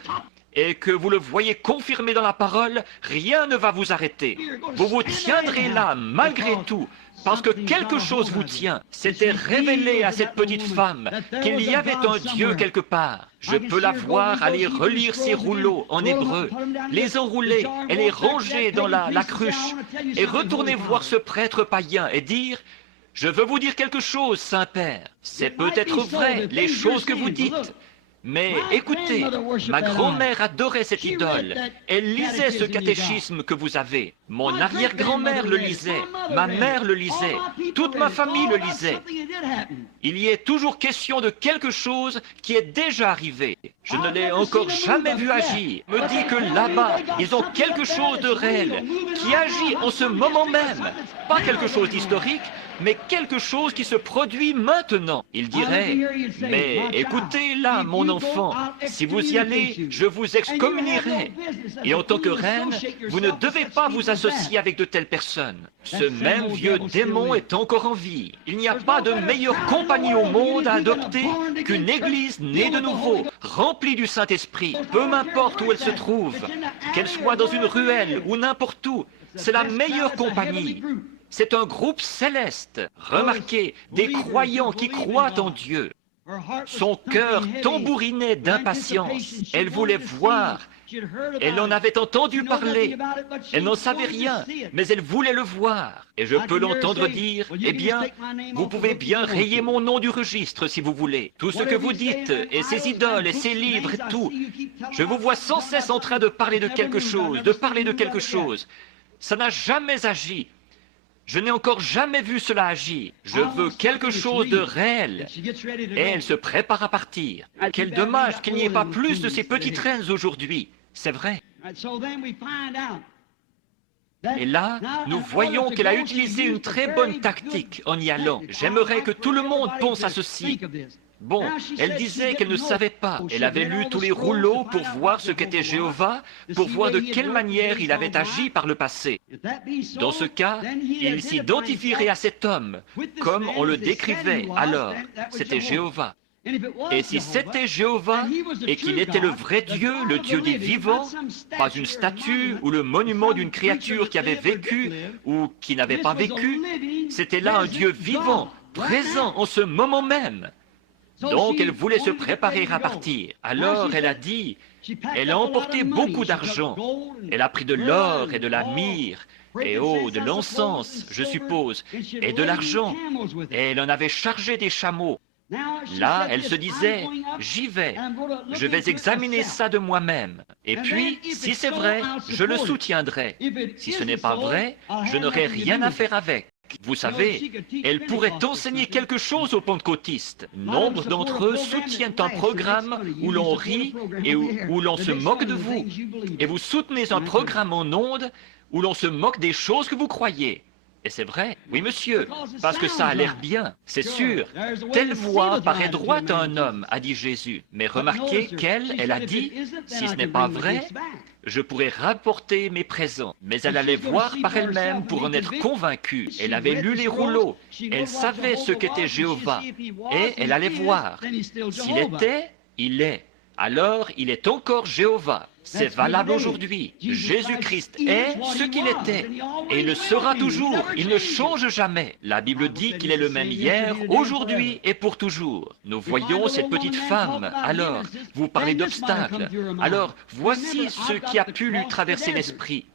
et que vous le voyez confirmé dans la parole, rien ne va vous arrêter. Vous vous tiendrez là, malgré tout, parce que quelque chose vous tient. C'était révélé à cette petite femme qu'il y avait un Dieu quelque part. Je peux la voir aller relire ses rouleaux en hébreu, les enrouler et les ranger dans la cruche, et retourner voir ce prêtre païen et dire « Je veux vous dire quelque chose, Saint-Père. C'est peut-être vrai, les choses que vous dites. » Mais écoutez, ma grand-mère adorait cette idole. Elle lisait ce catéchisme que vous avez. Mon arrière-grand-mère le lisait. Ma mère le lisait. Toute ma famille le lisait. Il y est toujours question de quelque chose qui est déjà arrivé. Je ne l'ai encore jamais vu agir. Me dit que là-bas, ils ont quelque chose de réel qui agit en ce moment même. Pas quelque chose d'historique, mais quelque chose qui se produit maintenant. Il dirait, mais écoutez là, mon enfant, si vous y allez, je vous excommunierai. Et en tant que reine, vous ne devez pas vous associer avec de telles personnes. Ce même vieux démon est encore en vie. Il n'y a pas de meilleure compagnie au monde à adopter qu'une église née de nouveau, remplie du Saint-Esprit. Peu m'importe où elle se trouve, qu'elle soit dans une ruelle ou n'importe où, c'est la meilleure compagnie. C'est un groupe céleste. Remarquez, des croyants qui croient en Dieu. Son cœur tambourinait d'impatience. Elle voulait voir. Elle en avait entendu parler. Elle n'en savait rien, mais elle voulait le voir. Et je peux l'entendre dire, eh bien, vous pouvez bien rayer mon nom du registre si vous voulez. Tout ce que vous dites, et ces idoles, et ces livres, et tout. Je vous vois sans cesse en train de parler de quelque chose, Ça n'a jamais agi. Je n'ai encore jamais vu cela agir. Je veux quelque chose de réel. Et elle se prépare à partir. Quel dommage qu'il n'y ait pas plus de ces petites reines aujourd'hui. C'est vrai. Et là, nous voyons qu'elle a utilisé une très bonne tactique en y allant. J'aimerais que tout le monde pense à ceci. Bon, elle disait qu'elle ne savait pas. Elle avait lu tous les rouleaux pour voir ce qu'était Jéhovah, pour voir de quelle manière il avait agi par le passé. Dans ce cas, il s'identifierait à cet homme, comme on le décrivait alors. C'était Jéhovah. Et si c'était Jéhovah, et qu'il était le vrai Dieu, le Dieu des vivants, pas une statue ou le monument d'une créature qui avait vécu ou qui n'avait pas vécu, c'était là un Dieu vivant, présent en ce moment même. Donc elle voulait se préparer à partir. Alors elle a dit, elle a emporté beaucoup d'argent. Elle a pris de l'or et de la myrrhe, et de l'encens, je suppose, et de l'argent. Et elle en avait chargé des chameaux. Là, elle se disait, j'y vais, je vais examiner ça de moi-même. Et puis, si c'est vrai, je le soutiendrai. Si ce n'est pas vrai, je n'aurai rien à faire avec. Vous savez, elle pourrait enseigner quelque chose aux pentecôtistes. Nombre d'entre eux soutiennent un programme où l'on rit et où l'on se moque de vous. Et vous soutenez un programme en ondes où l'on se moque des choses que vous croyez. Et c'est vrai, oui monsieur, parce que ça a l'air bien, c'est sûr. Telle voie paraît droite à un homme, a dit Jésus. Mais remarquez qu'elle, elle a dit, si ce n'est pas vrai, je pourrais rapporter mes présents. Mais elle allait voir par elle-même pour en être convaincue. Elle avait lu les rouleaux, elle savait ce qu'était Jéhovah. Et elle allait voir. S'il était, il est. Alors il est encore Jéhovah. C'est valable aujourd'hui. Jésus-Christ est ce qu'il était. Et il le sera toujours. Il ne change jamais. La Bible dit qu'il est le même hier, aujourd'hui et pour toujours. Nous voyons cette petite femme. Alors, vous parlez d'obstacles. Alors, voici ce qui a pu lui traverser l'esprit.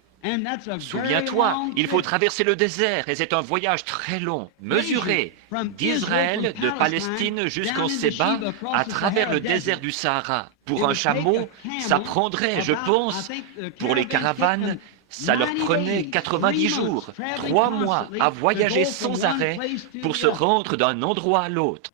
Souviens-toi, il faut traverser le désert et c'est un voyage très long, mesuré, d'Israël, de Palestine jusqu'en Séba, à travers le désert du Sahara. Pour un chameau, ça prendrait, je pense, pour les caravanes, ça leur prenait 90 jours, 3 mois à voyager sans arrêt pour se rendre d'un endroit à l'autre.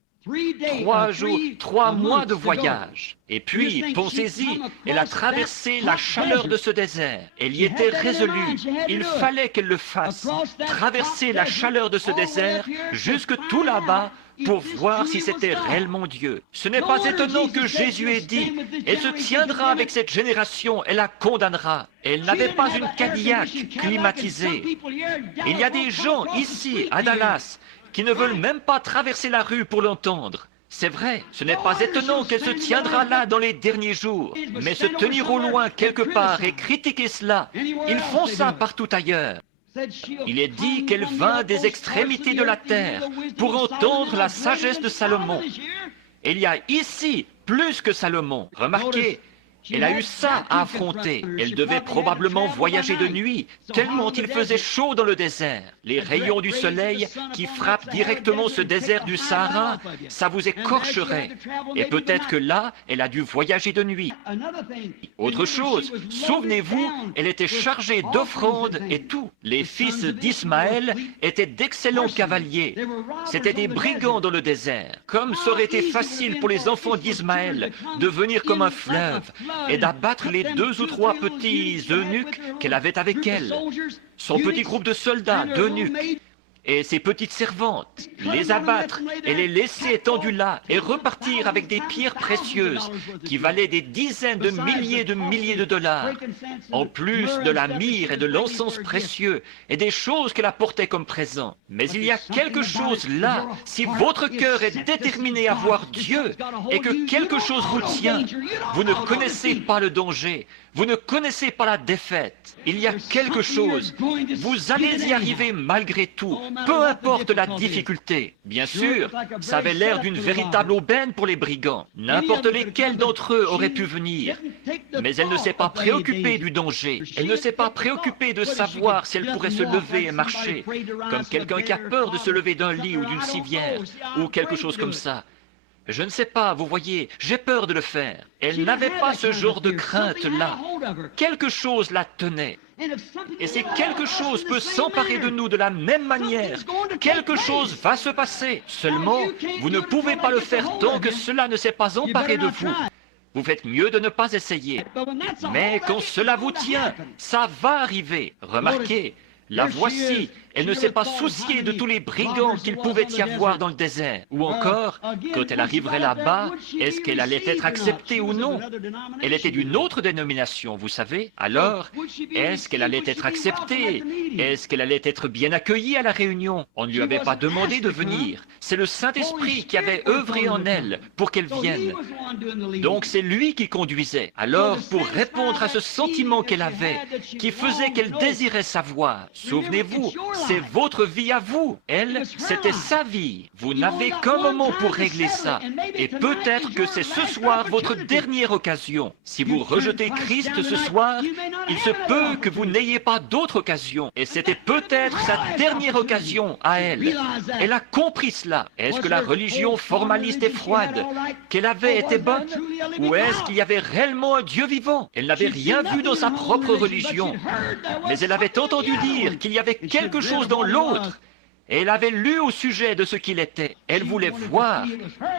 3 jours, 3 mois de voyage. Et puis, pensez-y, elle a traversé la chaleur de ce désert. Elle y était résolue. Il fallait qu'elle le fasse. Traverser la chaleur de ce désert jusque tout là-bas pour voir si c'était réellement Dieu. Ce n'est pas étonnant que Jésus ait dit, elle se tiendra avec cette génération, elle la condamnera. Elle n'avait pas une Cadillac climatisée. Il y a des gens ici, à Dallas, qui ne veulent même pas traverser la rue pour l'entendre. C'est vrai, ce n'est pas étonnant qu'elle se tiendra là dans les derniers jours. Mais se tenir au loin quelque part et critiquer cela, ils font ça partout ailleurs. Il est dit qu'elle vint des extrémités de la terre pour entendre la sagesse de Salomon. Et il y a ici plus que Salomon. Remarquez, elle a eu ça à affronter. Elle devait probablement voyager de nuit, tellement il faisait chaud dans le désert. Les rayons du soleil qui frappent directement ce désert du Sahara, ça vous écorcherait. Et peut-être que là, elle a dû voyager de nuit. Autre chose, souvenez-vous, elle était chargée d'offrandes et tout. Les fils d'Ismaël étaient d'excellents cavaliers. C'étaient des brigands dans le désert. Comme ça aurait été facile pour les enfants d'Ismaël de venir comme un fleuve et d'abattre les 2 ou 3 petits eunuques qu'elle avait avec elle. Son petit groupe de soldats, d'eunuques, et ses petites servantes, les abattre et les laisser étendus là et repartir avec des pierres précieuses qui valaient des dizaines de milliers de dollars, en plus de la myrrhe et de l'encens précieux et des choses qu'elle apportait comme présent. Mais il y a quelque chose là, si votre cœur est déterminé à voir Dieu et que quelque chose vous tient, vous ne connaissez pas le danger, vous ne connaissez pas la défaite. Il y a quelque chose, vous allez y arriver malgré tout, peu importe la difficulté. Bien sûr, ça avait l'air d'une véritable aubaine pour les brigands. N'importe lesquels d'entre eux auraient pu venir. Mais elle ne s'est pas préoccupée du danger. Elle ne s'est pas préoccupée de savoir si elle pourrait se lever et marcher, comme quelqu'un qui a peur de se lever d'un lit ou d'une civière, ou quelque chose comme ça. Je ne sais pas, vous voyez, j'ai peur de le faire. Elle n'avait pas ce genre de crainte-là. Quelque chose la tenait. Et si quelque chose peut s'emparer de nous de la même manière, quelque chose va se passer. Seulement, vous ne pouvez pas le faire tant que cela ne s'est pas emparé de vous. Vous faites mieux de ne pas essayer. Mais quand cela vous tient, ça va arriver. Remarquez, la voici. Elle ne s'est pas souciée de tous les brigands qu'il pouvait y avoir dans le désert. Ou encore, quand elle arriverait là-bas, est-ce qu'elle allait être acceptée ou non? Elle était d'une autre dénomination, vous savez. Alors, est-ce qu'elle allait être acceptée? Est-ce qu'elle allait être bien accueillie à la réunion? On ne lui avait pas demandé de venir. C'est le Saint-Esprit qui avait œuvré en elle pour qu'elle vienne. Donc c'est lui qui conduisait. Alors, pour répondre à ce sentiment qu'elle avait, qui faisait qu'elle désirait savoir, souvenez-vous, c'est votre vie à vous. Elle, c'était sa vie. Vous n'avez qu'un moment pour régler ça. Et peut-être que c'est ce soir votre dernière occasion. Si vous rejetez Christ ce soir, il se peut que vous n'ayez pas d'autre occasion. Et c'était peut-être sa dernière occasion à elle. Elle a compris cela. Est-ce que la religion formaliste et froide qu'elle avait était bonne? Ou est-ce qu'il y avait réellement un Dieu vivant? Elle n'avait rien vu dans sa propre religion. Mais elle avait entendu dire qu'il y avait quelque chose dans l'autre. Et elle avait lu au sujet de ce qu'il était. Elle voulait voir.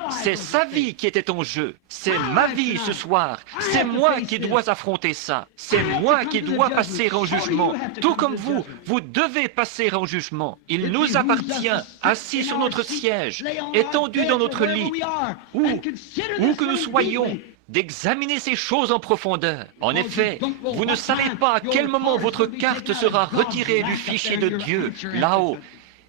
C'est sa vie qui était en jeu. C'est ma vie ce soir. C'est moi qui dois affronter ça. C'est moi qui dois passer en jugement. Tout comme vous, vous devez passer en jugement. Il nous appartient, assis sur notre siège, étendus dans notre lit, où que nous soyons, d'examiner ces choses en profondeur. En effet, vous ne savez pas à quel moment votre carte sera retirée du fichier de Dieu, là-haut,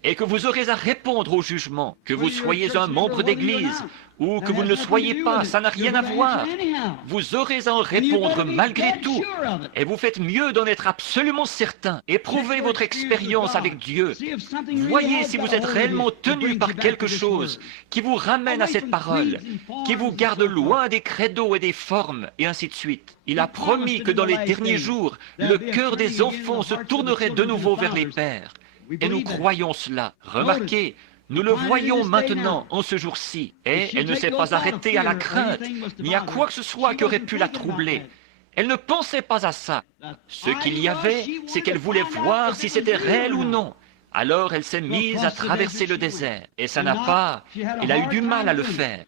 et que vous aurez à répondre au jugement. Que vous soyez un membre d'église ou que vous ne le soyez pas, ça n'a rien à voir. Vous aurez à en répondre malgré tout. Et vous faites mieux d'en être absolument certain. Éprouvez votre expérience avec Dieu. Voyez si vous êtes réellement tenu par quelque chose qui vous ramène à cette parole, qui vous garde loin des credos et des formes, et ainsi de suite. Il a promis que dans les derniers jours, le cœur des enfants se tournerait de nouveau vers les pères. Et nous croyons cela. Remarquez, nous le voyons maintenant, en ce jour-ci. Et elle ne s'est pas arrêtée à la crainte, ni à quoi que ce soit qui aurait pu la troubler. Elle ne pensait pas à ça. Ce qu'il y avait, c'est qu'elle voulait voir si c'était réel ou non. Alors elle s'est mise à traverser le désert. Et ça n'a pas... Elle a eu du mal à le faire.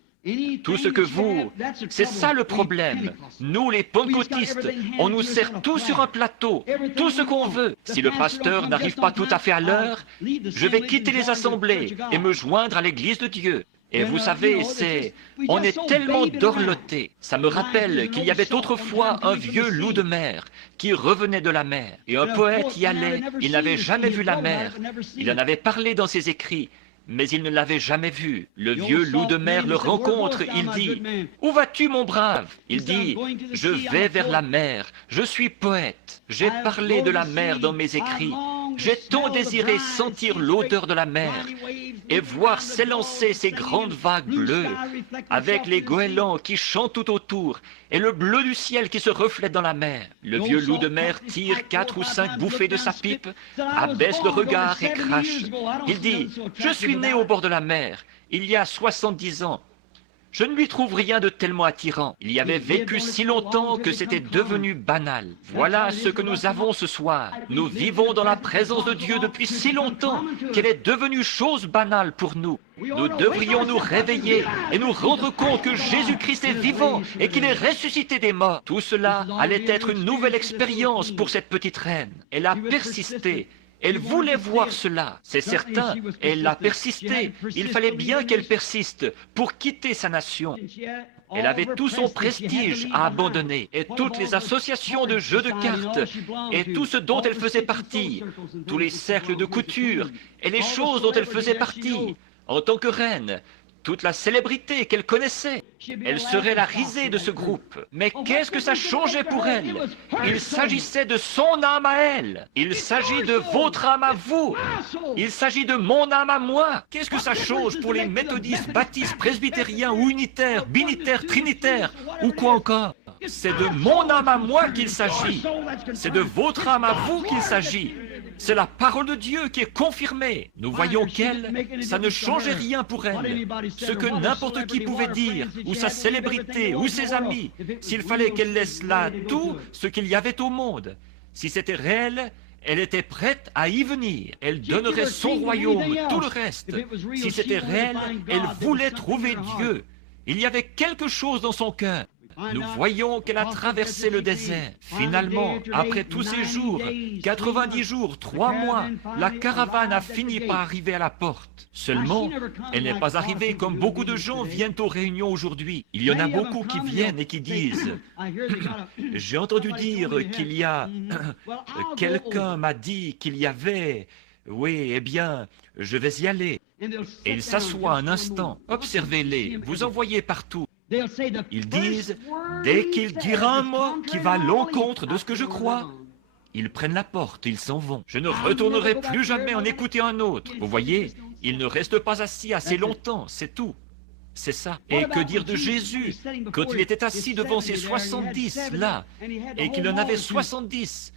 Tout ce que vous... C'est ça le problème. Nous, les pentecôtistes, on nous sert tout sur un plateau, tout ce qu'on veut. Si le pasteur n'arrive pas tout à fait à l'heure, je vais quitter les assemblées et me joindre à l'église de Dieu. Et vous savez, on est tellement dorlotés. Ça me rappelle qu'il y avait autrefois un vieux loup de mer qui revenait de la mer. Et un poète y allait, il n'avait jamais vu la mer. Il en avait parlé dans ses écrits. Mais il ne l'avait jamais vu. Le vieux loup de mer le rencontre, il dit « Où vas-tu, mon brave ?» Il dit « Je vais vers la mer, je suis poète, j'ai parlé de la mer dans mes écrits, j'ai tant désiré sentir l'odeur de la mer et voir s'élancer ces grandes vagues bleues, avec les goélands qui chantent tout autour et le bleu du ciel qui se reflète dans la mer. » Le vieux loup de mer tire 4 ou 5 bouffées de sa pipe, abaisse le regard et crache. Il dit « Je suis né au bord de la mer, il y a 70 ans. Je ne lui trouve rien de tellement attirant. Il y avait vécu si longtemps que c'était devenu banal. Voilà ce que nous avons ce soir. Nous vivons dans la présence de Dieu depuis si longtemps qu'elle est devenue chose banale pour nous. Nous devrions nous réveiller et nous rendre compte que Jésus-Christ est vivant et qu'il est ressuscité des morts. Tout cela allait être une nouvelle expérience pour cette petite reine. Elle a persisté. Elle voulait voir cela, c'est certain. Elle a persisté. Il fallait bien qu'elle persiste pour quitter sa nation. Elle avait tout son prestige à abandonner, et toutes les associations de jeux de cartes, et tout ce dont elle faisait partie, tous les cercles de couture, et les choses dont elle faisait partie, en tant que reine, toute la célébrité qu'elle connaissait. Elle serait la risée de ce groupe. Mais qu'est-ce que ça changeait pour elle? Il s'agissait de son âme à elle. Il s'agit de votre âme à vous. Il s'agit de mon âme à moi. Qu'est-ce que ça change pour les méthodistes, baptistes, presbytériens ou unitaires, binitaires, trinitaires ou quoi encore? C'est de mon âme à moi qu'il s'agit. C'est de votre âme à vous qu'il s'agit. C'est la parole de Dieu qui est confirmée. Nous voyons qu'elle, ça ne changeait rien pour elle. Ce que n'importe qui pouvait dire, ou sa célébrité, ou ses amis, s'il fallait qu'elle laisse là tout ce qu'il y avait au monde. Si c'était réel, elle était prête à y venir. Elle donnerait son royaume, tout le reste. Si c'était réel, elle voulait trouver Dieu. Il y avait quelque chose dans son cœur. Nous voyons qu'elle a traversé le désert. Finalement, après tous ces jours, 90 jours, 3 mois, la caravane a fini par arriver à la porte. Seulement, elle n'est pas arrivée comme beaucoup de gens viennent aux réunions aujourd'hui. Il y en a beaucoup qui viennent et qui disent « J'ai entendu dire qu'il y a... quelqu'un m'a dit qu'il y avait... Oui, eh bien, je vais y aller. » Et ils s'assoient un instant. Observez-les, vous en voyez partout. Ils disent, dès qu'il dira un mot qui va à l'encontre de ce que je crois, ils prennent la porte, ils s'en vont. Je ne retournerai plus jamais en écouter un autre. Vous voyez, ils ne restent pas assis assez longtemps, c'est tout. C'est ça. Et que dire de Jésus, quand il était assis devant ses 70, là, et qu'il en avait 70,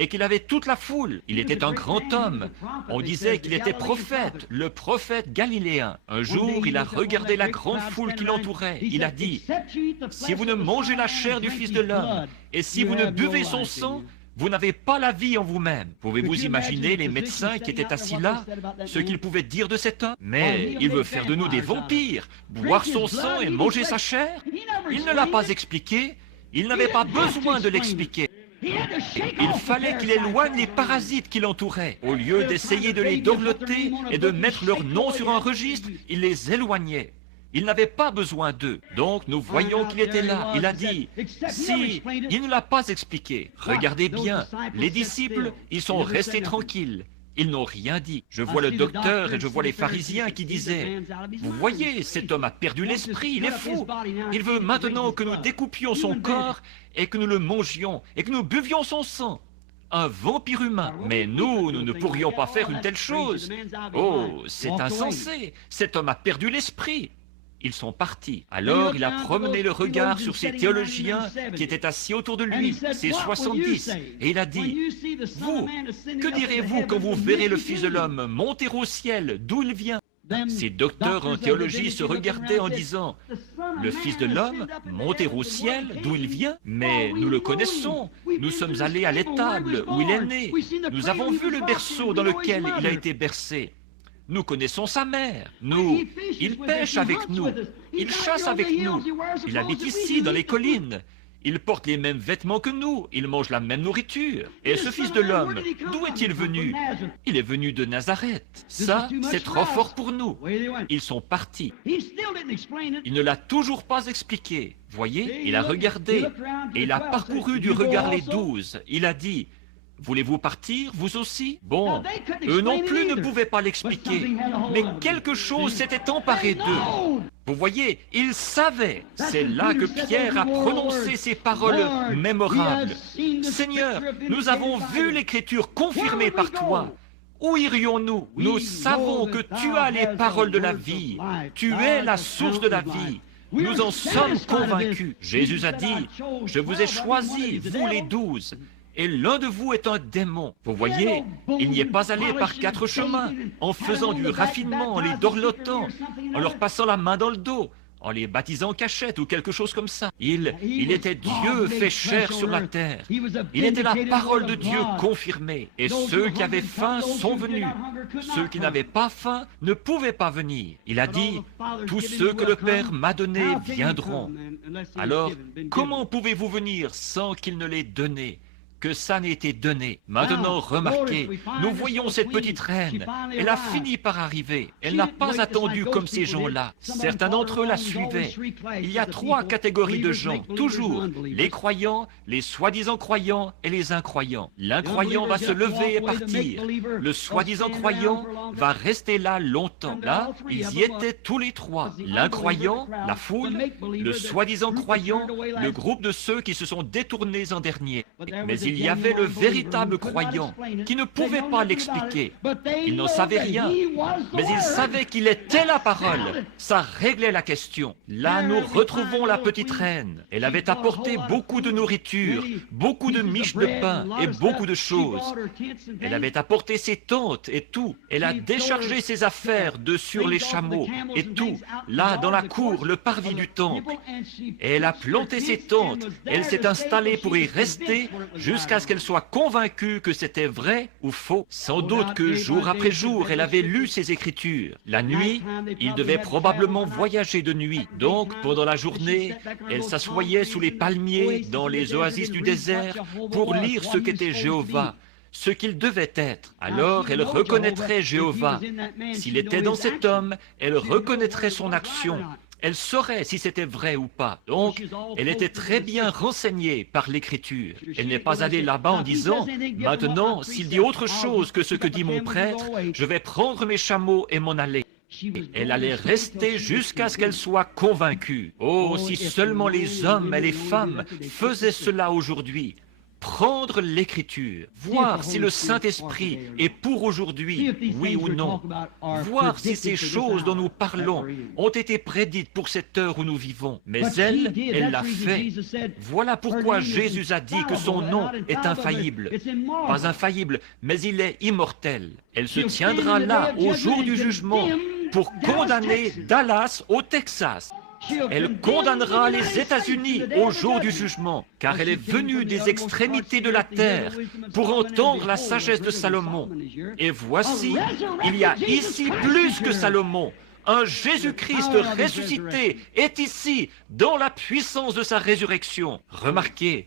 et qu'il avait toute la foule. Il était un grand homme. On disait qu'il était prophète, le prophète galiléen. Un jour, il a regardé la grande foule qui l'entourait. Il a dit, « Si vous ne mangez la chair du Fils de l'homme, et si vous ne buvez son sang, vous n'avez pas la vie en vous-même. » Pouvez-vous imaginer les médecins qui étaient assis là, ce qu'ils pouvaient dire de cet homme? Mais il veut faire de nous des vampires, boire son sang et manger sa chair? Il ne l'a pas expliqué, il n'avait pas besoin de l'expliquer. Il fallait qu'il éloigne les parasites qui l'entouraient. Au lieu d'essayer de les dorloter et de mettre leur nom sur un registre, il les éloignait. Il n'avait pas besoin d'eux. Donc nous voyons qu'il était là. Il a dit, si, il ne l'a pas expliqué. Regardez bien, les disciples, ils sont restés tranquilles. Ils n'ont rien dit. Je vois le docteur et je vois les pharisiens qui disaient, « Vous voyez, cet homme a perdu l'esprit, il est fou. Il veut maintenant que nous découpions son corps et que nous le mangions et que nous buvions son sang. Un vampire humain. Mais nous ne pourrions pas faire une telle chose. Oh, c'est insensé. Cet homme a perdu l'esprit. » Ils sont partis. Alors il a promené le regard sur ces théologiens qui étaient assis autour de lui, ces 70, et il a dit, « Vous, que direz-vous quand vous verrez le Fils de l'homme monter au ciel, d'où il vient ?» Ces docteurs en théologie se regardaient en disant, « Le Fils de l'homme monter au ciel, d'où il vient? Mais nous le connaissons, nous sommes allés à l'étable où il est né, nous avons vu le berceau dans lequel il a été bercé. Nous connaissons sa mère. Il pêche avec nous. Il chasse avec nous. Il habite ici, dans les collines. Il porte les mêmes vêtements que nous. Il mange la même nourriture. Et ce Fils de l'homme, d'où est-il venu? Il est venu de Nazareth. Ça, c'est trop fort pour nous. Ils sont partis. Il ne l'a toujours pas expliqué. Voyez, il a regardé. Et il a parcouru du regard les 12. Il a dit, voulez-vous partir, vous aussi? Bon, eux non plus ne pouvaient pas l'expliquer, mais quelque chose s'était emparé d'eux. Vous voyez, ils savaient. C'est là que Pierre a prononcé ces paroles mémorables. « Seigneur, nous avons vu l'Écriture confirmée par toi. Où irions-nous? Nous savons que tu as les paroles de la vie. Tu es la source de la vie. Nous en sommes convaincus. » Jésus a dit, « Je vous ai choisis, vous les 12. Et l'un de vous est un démon. » Vous voyez, il n'y est pas allé par 4 chemins, en faisant du raffinement, en les dorlotant, en leur passant la main dans le dos, en les baptisant en cachette ou quelque chose comme ça. Il était Dieu fait chair sur la terre. Il était la parole de Dieu confirmée. Et ceux qui avaient faim sont venus. Ceux qui n'avaient pas faim ne pouvaient pas venir. Il a dit, « Tous ceux que le Père m'a donnés viendront. » Alors, comment pouvez-vous venir sans qu'il ne l'ait donné? que ça n'ait été donné. Maintenant, remarquez, nous voyons cette petite reine. Elle a fini par arriver. Elle n'a pas attendu comme ces gens-là. Certains d'entre eux la suivaient. Il y a 3 catégories de gens, toujours. Les croyants, les soi-disant croyants et les incroyants. L'incroyant va se lever et partir. Le soi-disant croyant va rester là longtemps. Là, ils y étaient tous les 3. L'incroyant, la foule, le soi-disant croyant, le groupe de ceux qui se sont détournés en dernier. Mais il y avait le véritable croyant qui ne pouvait pas l'expliquer. Il n'en savait rien, mais il savait qu'il était la parole. Ça réglait la question. Là, nous retrouvons la petite reine. Elle avait apporté beaucoup de nourriture, beaucoup de miches de pain et beaucoup de choses. Elle avait apporté ses tentes et tout. Elle a déchargé ses affaires de sur les chameaux et tout, là dans la cour, le parvis du temple. Et elle a planté ses tentes. Elle s'est installée pour y rester jusqu'à ce qu'elle soit convaincue que c'était vrai ou faux. Sans doute que jour après jour, elle avait lu ses écritures. La nuit, il devait probablement voyager de nuit. Donc, pendant la journée, elle s'assoyait sous les palmiers dans les oasis du désert pour lire ce qu'était Jéhovah, ce qu'il devait être. Alors elle reconnaîtrait Jéhovah. S'il était dans cet homme, elle reconnaîtrait son action. Elle saurait si c'était vrai ou pas. Donc, elle était très bien renseignée par l'Écriture. Elle n'est pas allée là-bas en disant « Maintenant, s'il dit autre chose que ce que dit mon prêtre, je vais prendre mes chameaux et m'en aller. » Elle allait rester jusqu'à ce qu'elle soit convaincue. Oh, si seulement les hommes et les femmes faisaient cela aujourd'hui. Prendre l'Écriture, voir si le Saint-Esprit est pour aujourd'hui, oui ou non. Voir si ces choses dont nous parlons ont été prédites pour cette heure où nous vivons. Mais elle l'a fait. Voilà pourquoi Jésus a dit que son nom est infaillible. Pas infaillible, mais il est immortel. Elle se tiendra là au jour du jugement pour condamner Dallas au Texas. Elle condamnera les États-Unis au jour du jugement, car elle est venue des extrémités de la terre pour entendre la sagesse de Salomon. Et voici, il y a ici plus que Salomon. Un Jésus-Christ ressuscité est ici, dans la puissance de sa résurrection. Remarquez,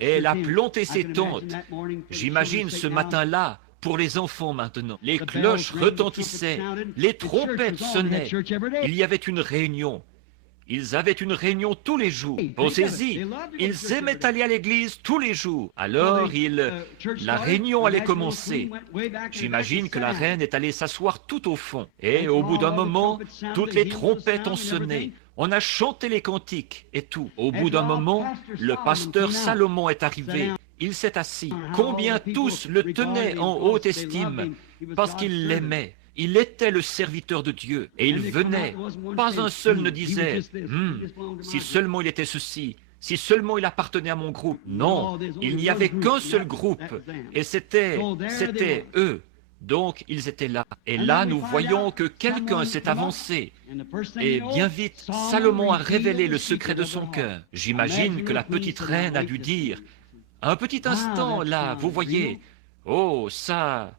elle a planté ses tentes. J'imagine ce matin-là, pour les enfants maintenant. Les cloches retentissaient, les trompettes sonnaient. Il y avait une réunion. Ils avaient une réunion tous les jours. Pensez-y, ils aimaient aller à l'église tous les jours. Alors, la réunion allait commencer. J'imagine que la reine est allée s'asseoir tout au fond. Et au bout d'un moment, toutes les trompettes ont sonné. On a chanté les cantiques et tout. Au bout d'un moment, le pasteur Salomon est arrivé. Il s'est assis. Combien tous le tenaient en haute estime parce qu'ils l'aimaient. Il était le serviteur de Dieu et il venait. Pas un seul ne disait « si seulement il était ceci, si seulement il appartenait à mon groupe. » Non, il n'y avait qu'un seul groupe et c'était eux. Donc ils étaient là. Et là, nous voyons que quelqu'un s'est avancé. Et bien vite, Salomon a révélé le secret de son cœur. J'imagine que la petite reine a dû dire « un petit instant, là, vous voyez, oh, ça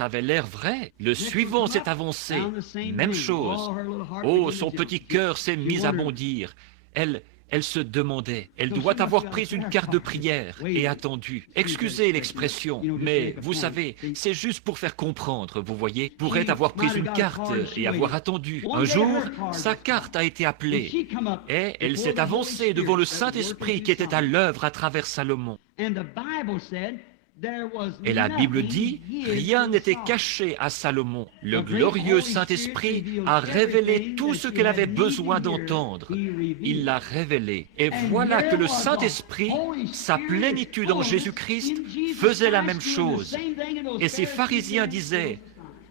avait l'air vrai. » Le suivant s'est avancé. Même chose. Oh, son petit cœur s'est mis à bondir. Elle se demandait. Elle doit avoir pris une carte de prière et attendu. Excusez l'expression, mais vous savez, c'est juste pour faire comprendre, vous voyez. Pourrait avoir pris une carte et avoir attendu. Un jour, sa carte a été appelée. Et elle s'est avancée devant le Saint-Esprit qui était à l'œuvre à travers Salomon. Et la Bible dit, rien n'était caché à Salomon. Le glorieux Saint-Esprit a révélé tout ce qu'elle avait besoin d'entendre. Il l'a révélé. Et voilà que le Saint-Esprit, sa plénitude en Jésus-Christ, faisait la même chose. Et ces pharisiens disaient,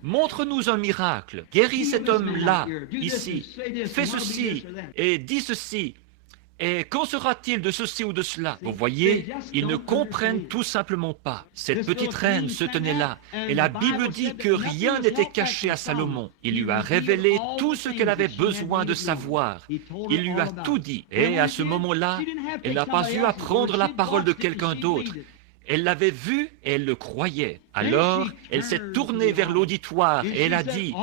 montre-nous un miracle, guéris cet homme-là, ici, fais ceci et dis ceci. Et qu'en sera-t-il de ceci ou de cela? Vous voyez, ils ne comprennent tout simplement pas. Cette petite reine se tenait là, et la Bible dit que rien n'était caché à Salomon. Il lui a révélé tout ce qu'elle avait besoin de savoir. Il lui a tout dit. Et à ce moment-là, elle n'a pas eu à prendre la parole de quelqu'un d'autre. Elle l'avait vu et elle le croyait. Alors, elle s'est tournée vers l'auditoire et elle a dit,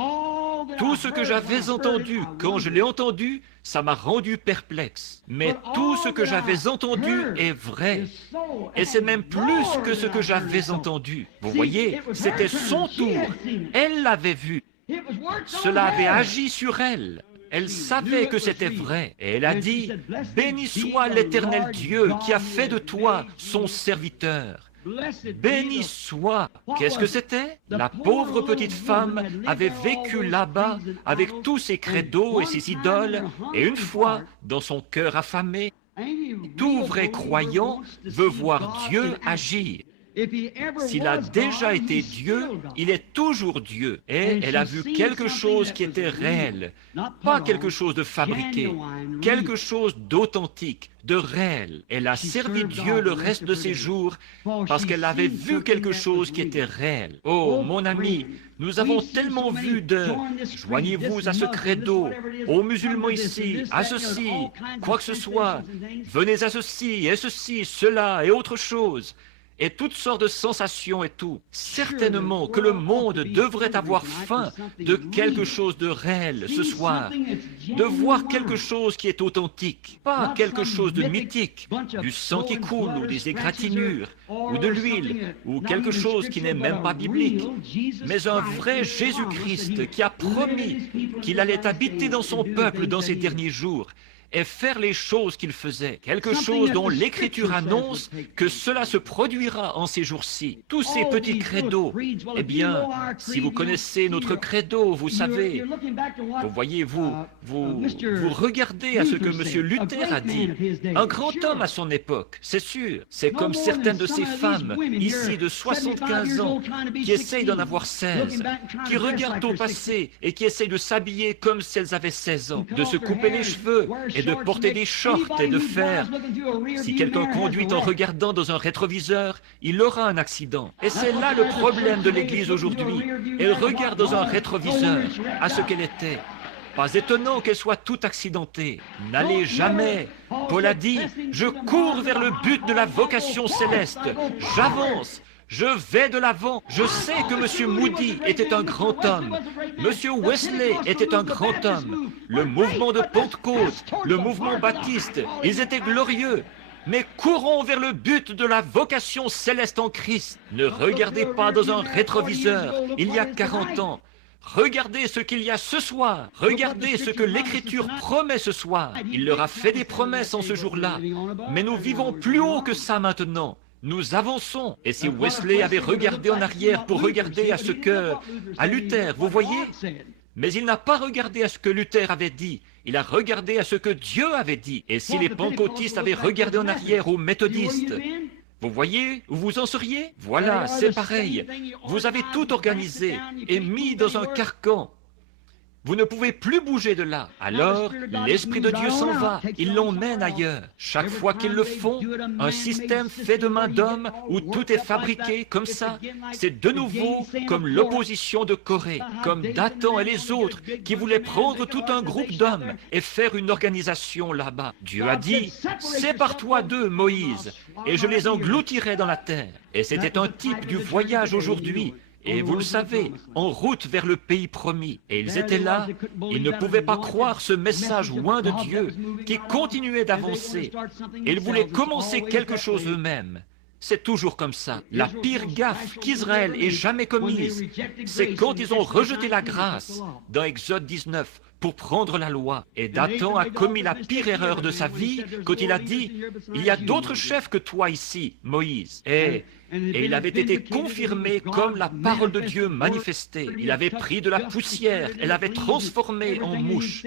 Tout ce que j'avais entendu, quand je l'ai entendu, ça m'a rendu perplexe. Mais tout ce que j'avais entendu est vrai. Et c'est même plus que ce que j'avais entendu. Vous voyez, c'était son tour. Elle l'avait vu. Cela avait agi sur elle. Elle savait que c'était vrai. Et elle a dit, « Béni soit l'Éternel Dieu qui a fait de toi son serviteur. » Béni soit. Qu'est-ce que c'était? La pauvre petite femme avait vécu là-bas avec tous ses credos et ses idoles, et une fois, dans son cœur affamé, tout vrai croyant veut voir Dieu agir. S'il a déjà été Dieu, il est toujours Dieu. Et elle a vu quelque chose qui était réel, pas quelque chose de fabriqué, quelque chose d'authentique, de réel. Elle a servi Dieu le reste de ses jours parce qu'elle avait vu quelque chose qui était réel. Oh, mon ami, nous avons tellement vu de « joignez-vous à ce credo, aux musulmans ici, à ceci, quoi que ce soit, venez à ceci et ceci, cela et autre chose » et toutes sortes de sensations et tout. Certainement que le monde devrait avoir faim de quelque chose de réel ce soir, de voir quelque chose qui est authentique, pas quelque chose de mythique, du sang qui coule ou des égratignures, ou de l'huile, ou quelque chose qui n'est même pas biblique, mais un vrai Jésus-Christ qui a promis qu'il allait habiter dans son peuple dans ces derniers jours, et faire les choses qu'il faisait, quelque chose dont l'Écriture annonce que cela se produira en ces jours-ci. Tous ces petits credos, eh bien, si vous connaissez notre credo, vous savez, vous voyez, vous regardez à ce que M. Luther a dit, un grand homme à son époque, c'est sûr. C'est comme certaines de ces femmes, ici de 75 ans, qui essayent d'en avoir 16, qui regardent au passé et qui essayent de s'habiller comme si elles avaient 16 ans, de se couper les cheveux, et de porter des shorts et de faire. Si quelqu'un conduit en regardant dans un rétroviseur, il aura un accident. Et c'est là le problème de l'Église aujourd'hui. Elle regarde dans un rétroviseur à ce qu'elle était. Pas étonnant qu'elle soit toute accidentée. N'allez jamais. Paul a dit, je cours vers le but de la vocation céleste. J'avance. Je vais de l'avant. Je sais que M. Moody était un grand homme. M. Wesley était un grand homme. Le mouvement de Pentecôte, le mouvement baptiste, ils étaient glorieux. Mais courons vers le but de la vocation céleste en Christ. Ne regardez pas dans un rétroviseur, il y a 40 ans. Regardez ce qu'il y a ce soir. Regardez ce que l'Écriture promet ce soir. Il leur a fait des promesses en ce jour-là. Mais nous vivons plus haut que ça maintenant. Nous avançons. Et si Wesley avait regardé en arrière pour regarder à Luther, vous voyez? Mais il n'a pas regardé à ce que Luther avait dit. Il a regardé à ce que Dieu avait dit. Et si les pentecôtistes avaient regardé en arrière aux méthodistes, vous voyez où vous en seriez? Voilà, c'est pareil. Vous avez tout organisé et mis dans un carcan. Vous ne pouvez plus bouger de là. Alors, l'Esprit de Dieu s'en va. Il l'emmène ailleurs. Chaque fois qu'ils le font, un système fait de main d'homme où tout est fabriqué comme ça, c'est de nouveau comme l'opposition de Corée, comme Dathan et les autres qui voulaient prendre tout un groupe d'hommes et faire une organisation là-bas. Dieu a dit, sépare-toi d'eux, Moïse, et je les engloutirai dans la terre. Et c'était un type du voyage aujourd'hui. Et vous le savez, en route vers le pays promis. Et ils étaient là, ils ne pouvaient pas croire ce message loin de Dieu, qui continuait d'avancer. Et ils voulaient commencer quelque chose eux-mêmes. C'est toujours comme ça. La pire gaffe qu'Israël ait jamais commise, c'est quand ils ont rejeté la grâce dans Exode 19 pour prendre la loi. Et Dathan a commis la pire erreur de sa vie quand il a dit, il y a d'autres chefs que toi ici, Moïse. Et il avait été confirmé comme la parole de Dieu manifestée. Il avait pris de la poussière, elle l'avait transformé en mouche.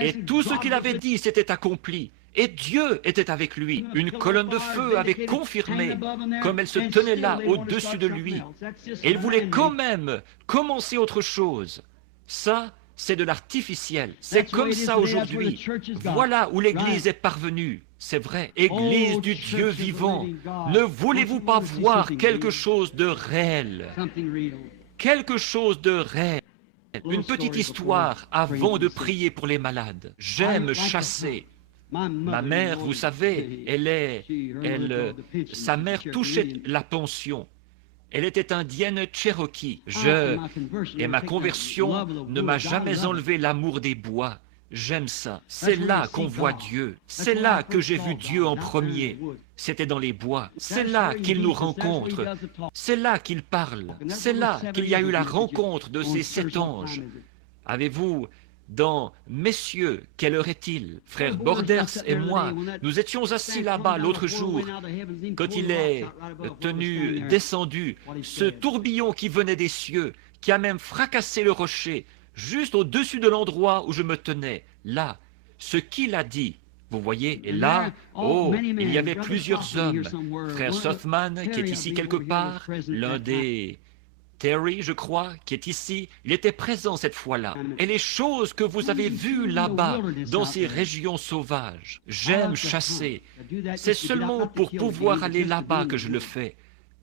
Et tout ce qu'il avait dit s'était accompli. Et Dieu était avec lui. Une colonne de feu avait confirmé comme elle se tenait là au-dessus de lui. Et il voulait quand même commencer autre chose. Ça, c'est de l'artificiel. C'est comme ça aujourd'hui. Voilà où l'Église est parvenue. C'est vrai. Église du Dieu vivant, ne voulez-vous pas voir quelque chose de réel? Quelque chose de réel. Une petite histoire avant de prier pour les malades. J'aime chasser. Ma mère, vous savez, sa mère touchait la pension. Elle était indienne Cherokee. Et ma conversion ne m'a jamais enlevé l'amour des bois. J'aime ça. C'est là qu'on voit Dieu. C'est là que j'ai vu Dieu en premier. C'était dans les bois. C'est là qu'il nous rencontre. C'est là qu'il parle. C'est là qu'il y a eu la rencontre de ces 7 anges. Avez-vous, dans Messieurs, quelle heure est-il? Frère Borders et moi, nous étions assis là-bas l'autre jour, quand il est descendu, ce tourbillon qui venait des cieux, qui a même fracassé le rocher, juste au-dessus de l'endroit où je me tenais, là, ce qu'il a dit. Vous voyez, et là, il y avait plusieurs hommes. Frère Sothman, qui est ici quelque part, l'un des... Terry, je crois, qui est ici, il était présent cette fois-là. Et les choses que vous avez vues là-bas, dans ces régions sauvages, j'aime chasser. C'est seulement pour pouvoir aller là-bas que je le fais.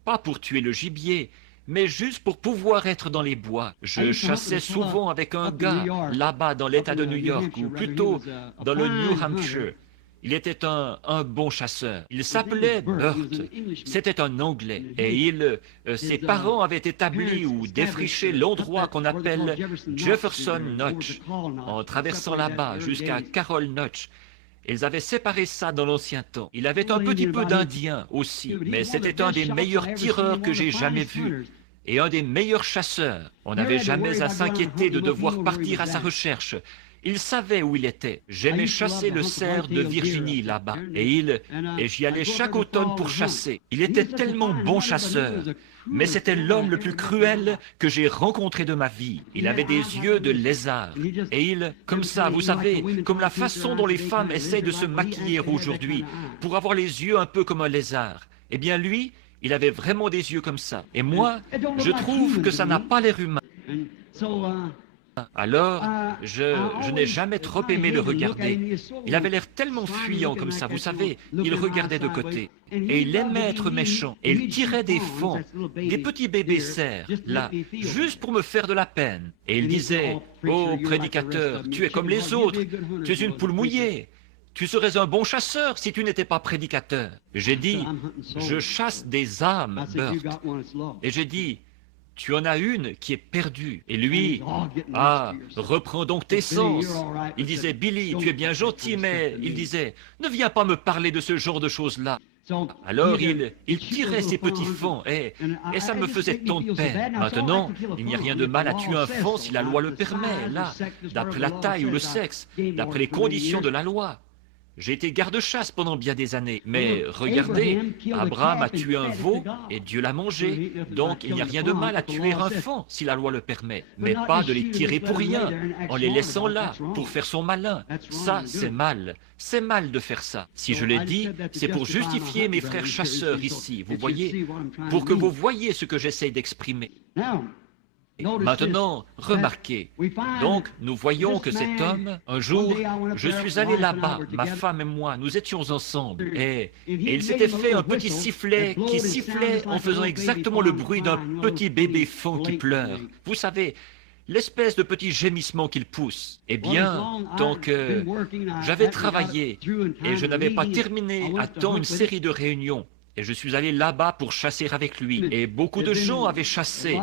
Pas pour tuer le gibier, mais juste pour pouvoir être dans les bois. Je chassais souvent avec un gars là-bas dans l'État de New York, ou plutôt dans le New Hampshire. Il était un bon chasseur. Il s'appelait Burt. C'était un Anglais. Et ses parents avaient établi ou défriché l'endroit qu'on appelle Jefferson Notch, en traversant là-bas jusqu'à Carroll Notch. Ils avaient séparé ça dans l'ancien temps. Il avait un petit peu d'Indien aussi, mais c'était un des meilleurs tireurs que j'ai jamais vus. Et un des meilleurs chasseurs. On n'avait jamais à s'inquiéter de devoir partir à sa recherche. Il savait où il était. J'aimais chasser le cerf de Virginie là-bas. Et j'y allais chaque automne pour chasser. Il était tellement bon chasseur. Mais c'était l'homme le plus cruel que j'ai rencontré de ma vie. Il avait des yeux de lézard. Et comme ça, vous savez, comme la façon dont les femmes essaient de se maquiller aujourd'hui, pour avoir les yeux un peu comme un lézard. Eh bien lui, il avait vraiment des yeux comme ça. Et moi, je trouve que ça n'a pas l'air humain. Alors, je n'ai jamais trop aimé le regarder. Il avait l'air tellement fuyant comme ça, vous savez, il regardait de côté. Et il aimait être méchant. Et il tirait des faons, des petits bébés cerfs, là, juste pour me faire de la peine. Et il disait, « Oh, prédicateur, tu es comme les autres, tu es une poule mouillée. Tu serais un bon chasseur si tu n'étais pas prédicateur. » J'ai dit, « Je chasse des âmes, Burt. » Et j'ai dit, tu en as une qui est perdue. Et lui, reprends donc tes sens. Il disait, Billy, tu es bien gentil, mais il disait, ne viens pas me parler de ce genre de choses-là. Alors il tirait ses petits faons et ça me faisait tant de peine. Maintenant, il n'y a rien de mal à tuer un faon si la loi le permet, là, d'après la taille ou le sexe, d'après les conditions de la loi. J'ai été garde-chasse pendant bien des années, mais regardez, Abraham a tué un veau et Dieu l'a mangé. Donc il n'y a rien de mal à tuer un faon si la loi le permet, mais pas de les tirer pour rien, en les laissant là, pour faire son malin. Ça, c'est mal. C'est mal de faire ça. Si je l'ai dit, c'est pour justifier mes frères chasseurs ici, vous voyez, pour que vous voyez ce que j'essaye d'exprimer. Maintenant, remarquez, donc nous voyons que cet homme, un jour, je suis allé là-bas, ma femme et moi, nous étions ensemble, et il s'était fait un petit sifflet qui sifflait en faisant exactement le bruit d'un petit bébé faon qui pleure. Vous savez, l'espèce de petit gémissement qu'il pousse. Eh bien, tant que j'avais travaillé et je n'avais pas terminé à temps une série de réunions, et je suis allé là-bas pour chasser avec lui. Et beaucoup de gens avaient chassé.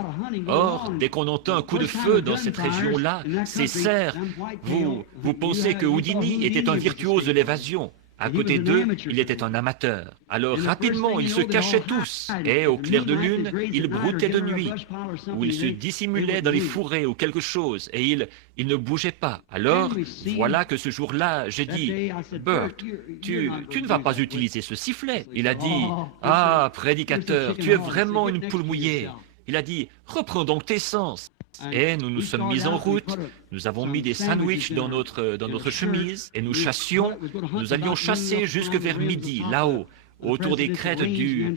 Or, dès qu'on entend un coup de feu dans cette région-là, ces cerfs, vous pensez que Houdini était un virtuose de l'évasion. À côté d'eux, il était un amateur. Alors rapidement, ils se cachaient tous, et au clair de lune, ils broutaient de nuit, ou ils se dissimulaient dans les fourrés ou quelque chose, et ils ne bougeaient pas. Alors, voilà que ce jour-là, j'ai dit, « Burt, tu ne vas pas utiliser ce sifflet. » Il a dit, « Ah, prédicateur, tu es vraiment une poule mouillée. » Il a dit, « Reprends donc tes sens. » Et nous nous sommes mis en route, nous avons mis des sandwichs dans notre chemise, et nous chassions, nous allions chasser jusque vers midi, là-haut, autour des crêtes du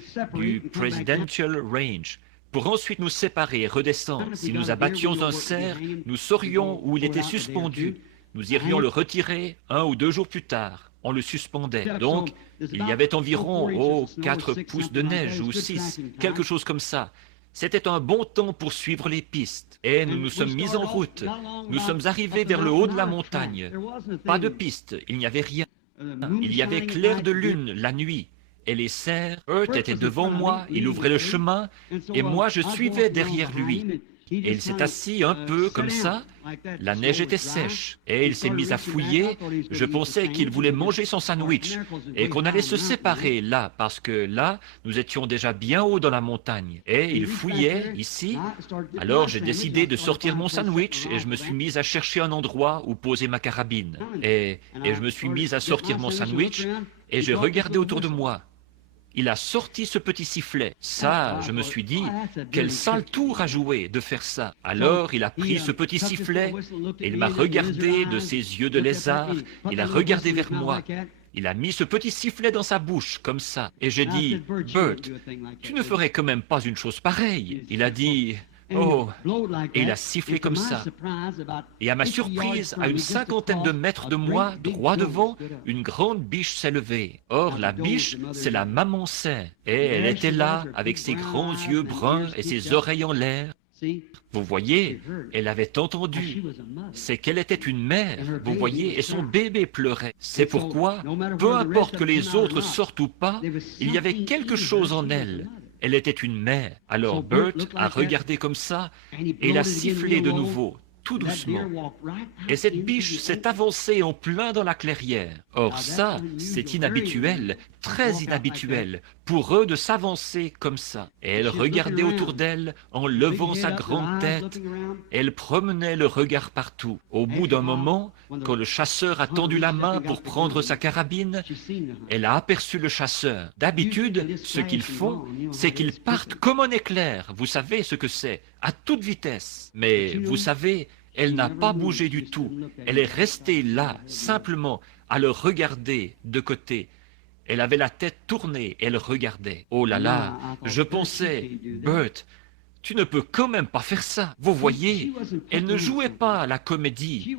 Presidential Range, pour ensuite nous séparer et redescendre. Si nous abattions un cerf, nous saurions où il était suspendu, nous irions le retirer 1 ou 2 jours plus tard. On le suspendait. Donc, il y avait environ 4 pouces de neige ou 6, quelque chose comme ça. C'était un bon temps pour suivre les pistes. Et nous nous sommes mis en route. Nous sommes arrivés vers le haut de la montagne. Pas de piste, il n'y avait rien. Il y avait clair de lune la nuit. et les cerfs. Bert était devant moi, il ouvrait le chemin, et moi je suivais derrière lui. Et il s'est assis un peu comme ça, la neige était sèche, et il s'est mis à fouiller. Je pensais qu'il voulait manger son sandwich, et qu'on allait se séparer là, parce que là, nous étions déjà bien haut dans la montagne. Et il fouillait ici. Alors j'ai décidé de sortir mon sandwich, et je me suis mis à chercher un endroit où poser ma carabine. Et je me suis mis à sortir mon sandwich, et j'ai regardé autour de moi. Il a sorti ce petit sifflet. Ça, je me suis dit, quel sale tour à jouer de faire ça. Alors, il a pris ce petit sifflet et il m'a regardé de ses yeux de lézard. Il a regardé vers moi. Il a mis ce petit sifflet dans sa bouche, comme ça. Et j'ai dit, Bert, tu ne ferais quand même pas une chose pareille. Il a dit, oh, et il a sifflé comme ça. Et à ma surprise, à une cinquantaine de mètres de moi, droit devant, une grande biche s'est levée. Or, la biche, c'est la maman cerf. Et elle était là, avec ses grands yeux bruns et ses oreilles en l'air. Vous voyez, elle avait entendu. C'est qu'elle était une mère, vous voyez, et son bébé pleurait. C'est pourquoi, peu importe que les autres sortent ou pas, il y avait quelque chose en elle. Elle était une mère. Alors Bert a regardé comme ça et il a sifflé de nouveau, tout doucement. Et cette biche s'est avancée en plein dans la clairière. Or ça, c'est inhabituel, très inhabituel, pour eux de s'avancer comme ça. Et elle regardait autour d'elle en levant sa grande tête. Elle promenait le regard partout. Au bout d'un moment, quand le chasseur a tendu la main pour prendre sa carabine, elle a aperçu le chasseur. D'habitude, ce qu'ils font, c'est qu'ils partent comme un éclair. Vous savez ce que c'est, à toute vitesse. Mais vous savez, elle n'a pas bougé du tout. Elle est restée là, simplement, à le regarder de côté. Elle avait la tête tournée, elle regardait. Oh là là, je pensais, Bert, tu ne peux quand même pas faire ça. Vous voyez, elle ne jouait pas à la comédie.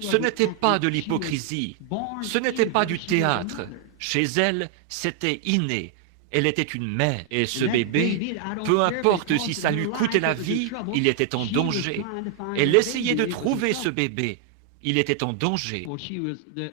Ce n'était pas de l'hypocrisie. Ce n'était pas du théâtre. Chez elle, c'était inné. Elle était une mère. Et ce bébé, peu importe si ça lui coûtait la vie, il était en danger. Elle essayait de trouver ce bébé. Il était en danger.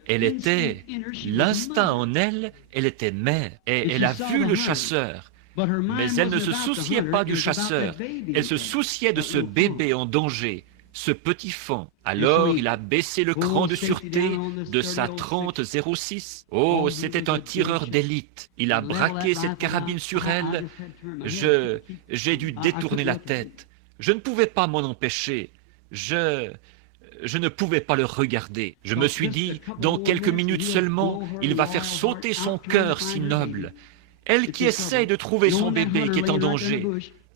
Elle était, l'instinct en elle, elle était mère. Et elle a vu le chasseur. Mais elle ne se souciait pas du chasseur. Elle se souciait de ce bébé en danger, ce petit fan. Alors il a baissé le cran de sûreté de sa 30-06. Oh, c'était un tireur d'élite. Il a braqué cette carabine sur elle. J'ai dû détourner la tête. Je ne pouvais pas m'en empêcher. Je ne pouvais pas le regarder. Je me suis dit, dans quelques minutes seulement, il va faire sauter son cœur si noble. Elle qui essaye de trouver son bébé qui est en danger,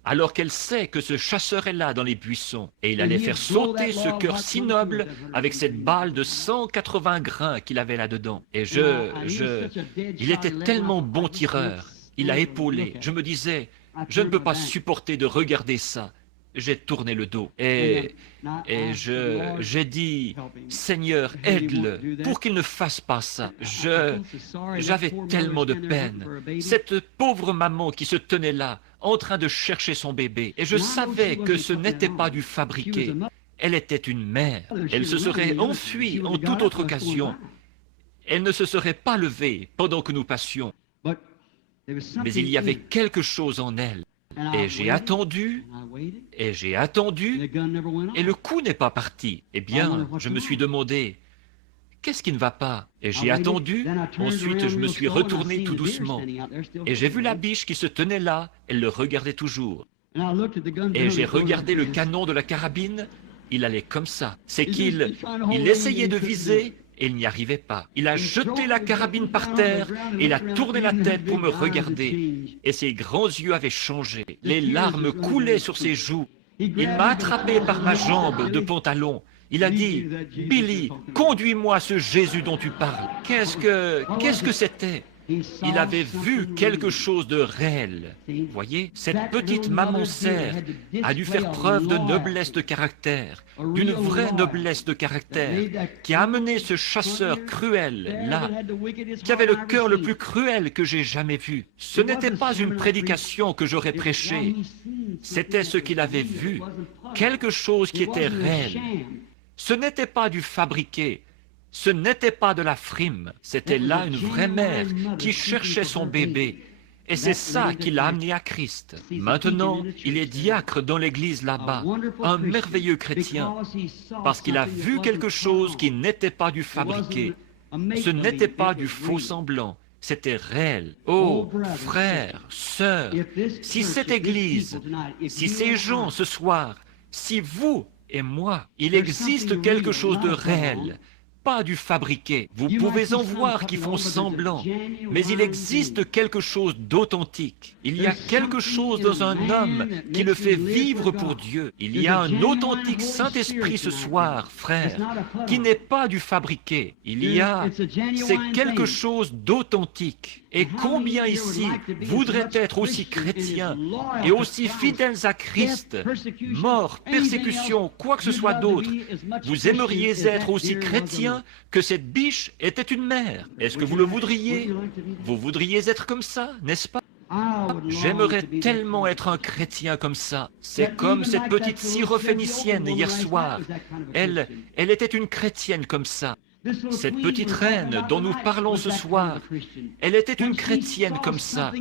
alors qu'elle sait que ce chasseur est là dans les buissons, et il allait faire sauter ce cœur si noble avec cette balle de 180 grains qu'il avait là-dedans. Et il était tellement bon tireur. Il a épaulé. Je me disais, je ne peux pas supporter de regarder ça. J'ai tourné le dos et j'ai dit, Seigneur, aide-le pour qu'il ne fasse pas ça. J'avais tellement de peine. Cette pauvre maman qui se tenait là, en train de chercher son bébé, et je savais que ce n'était pas du fabriqué. Elle était une mère. Elle se serait enfuie en toute autre occasion. Elle ne se serait pas levée pendant que nous passions. Mais il y avait quelque chose en elle. Et j'ai attendu, et le coup n'est pas parti. Eh bien, je me suis demandé, qu'est-ce qui ne va pas? Et j'ai attendu, ensuite je me suis retourné tout doucement. Et j'ai vu la biche qui se tenait là, elle le regardait toujours. Et j'ai regardé le canon de la carabine, il allait comme ça. C'est qu'il essayait de viser, et il n'y arrivait pas. Il a jeté la carabine par terre et il a tourné la tête pour me regarder. Et ses grands yeux avaient changé. Les larmes coulaient sur ses joues. Il m'a attrapé par ma jambe de pantalon. Il a dit, « Billy, conduis-moi à ce Jésus dont tu parles. » Qu'est-ce que c'était? Il avait vu quelque chose de réel. Vous voyez, cette petite maman cerf a dû faire preuve de noblesse de caractère, d'une vraie noblesse de caractère, qui a amené ce chasseur cruel, là, qui avait le cœur le plus cruel que j'ai jamais vu. Ce n'était pas une prédication que j'aurais prêchée, c'était ce qu'il avait vu, quelque chose qui était réel. Ce n'était pas du fabriqué, Ce n'était pas de la frime, c'était là une vraie mère qui cherchait son bébé. Et c'est ça qui l'a amené à Christ. Maintenant, il est diacre dans l'église là-bas, un merveilleux chrétien, parce qu'il a vu quelque chose qui n'était pas du fabriqué. Ce n'était pas du faux semblant, c'était réel. Oh, frères, sœurs, si cette église, si ces gens ce soir, si vous et moi, il existe quelque chose de réel, pas du fabriqué. Vous pouvez en voir qui font semblant, mais il existe quelque chose d'authentique. Il y a quelque chose dans un homme qui le fait vivre pour Dieu. Il y a un authentique Saint-Esprit ce soir, frère, qui n'est pas du fabriqué. C'est quelque chose d'authentique. Et combien ici voudraient être aussi chrétiens et aussi fidèles à Christ, mort, persécution, quoi que ce soit d'autre, vous aimeriez être aussi chrétiens que cette biche était une mère. Est-ce que vous le voudriez? Vous voudriez être comme ça, n'est-ce pas? J'aimerais tellement être un chrétien comme ça. C'est comme cette petite syrophénicienne hier soir. Elle était une chrétienne comme ça. Cette petite reine dont nous parlons ce soir, elle était une chrétienne comme ça.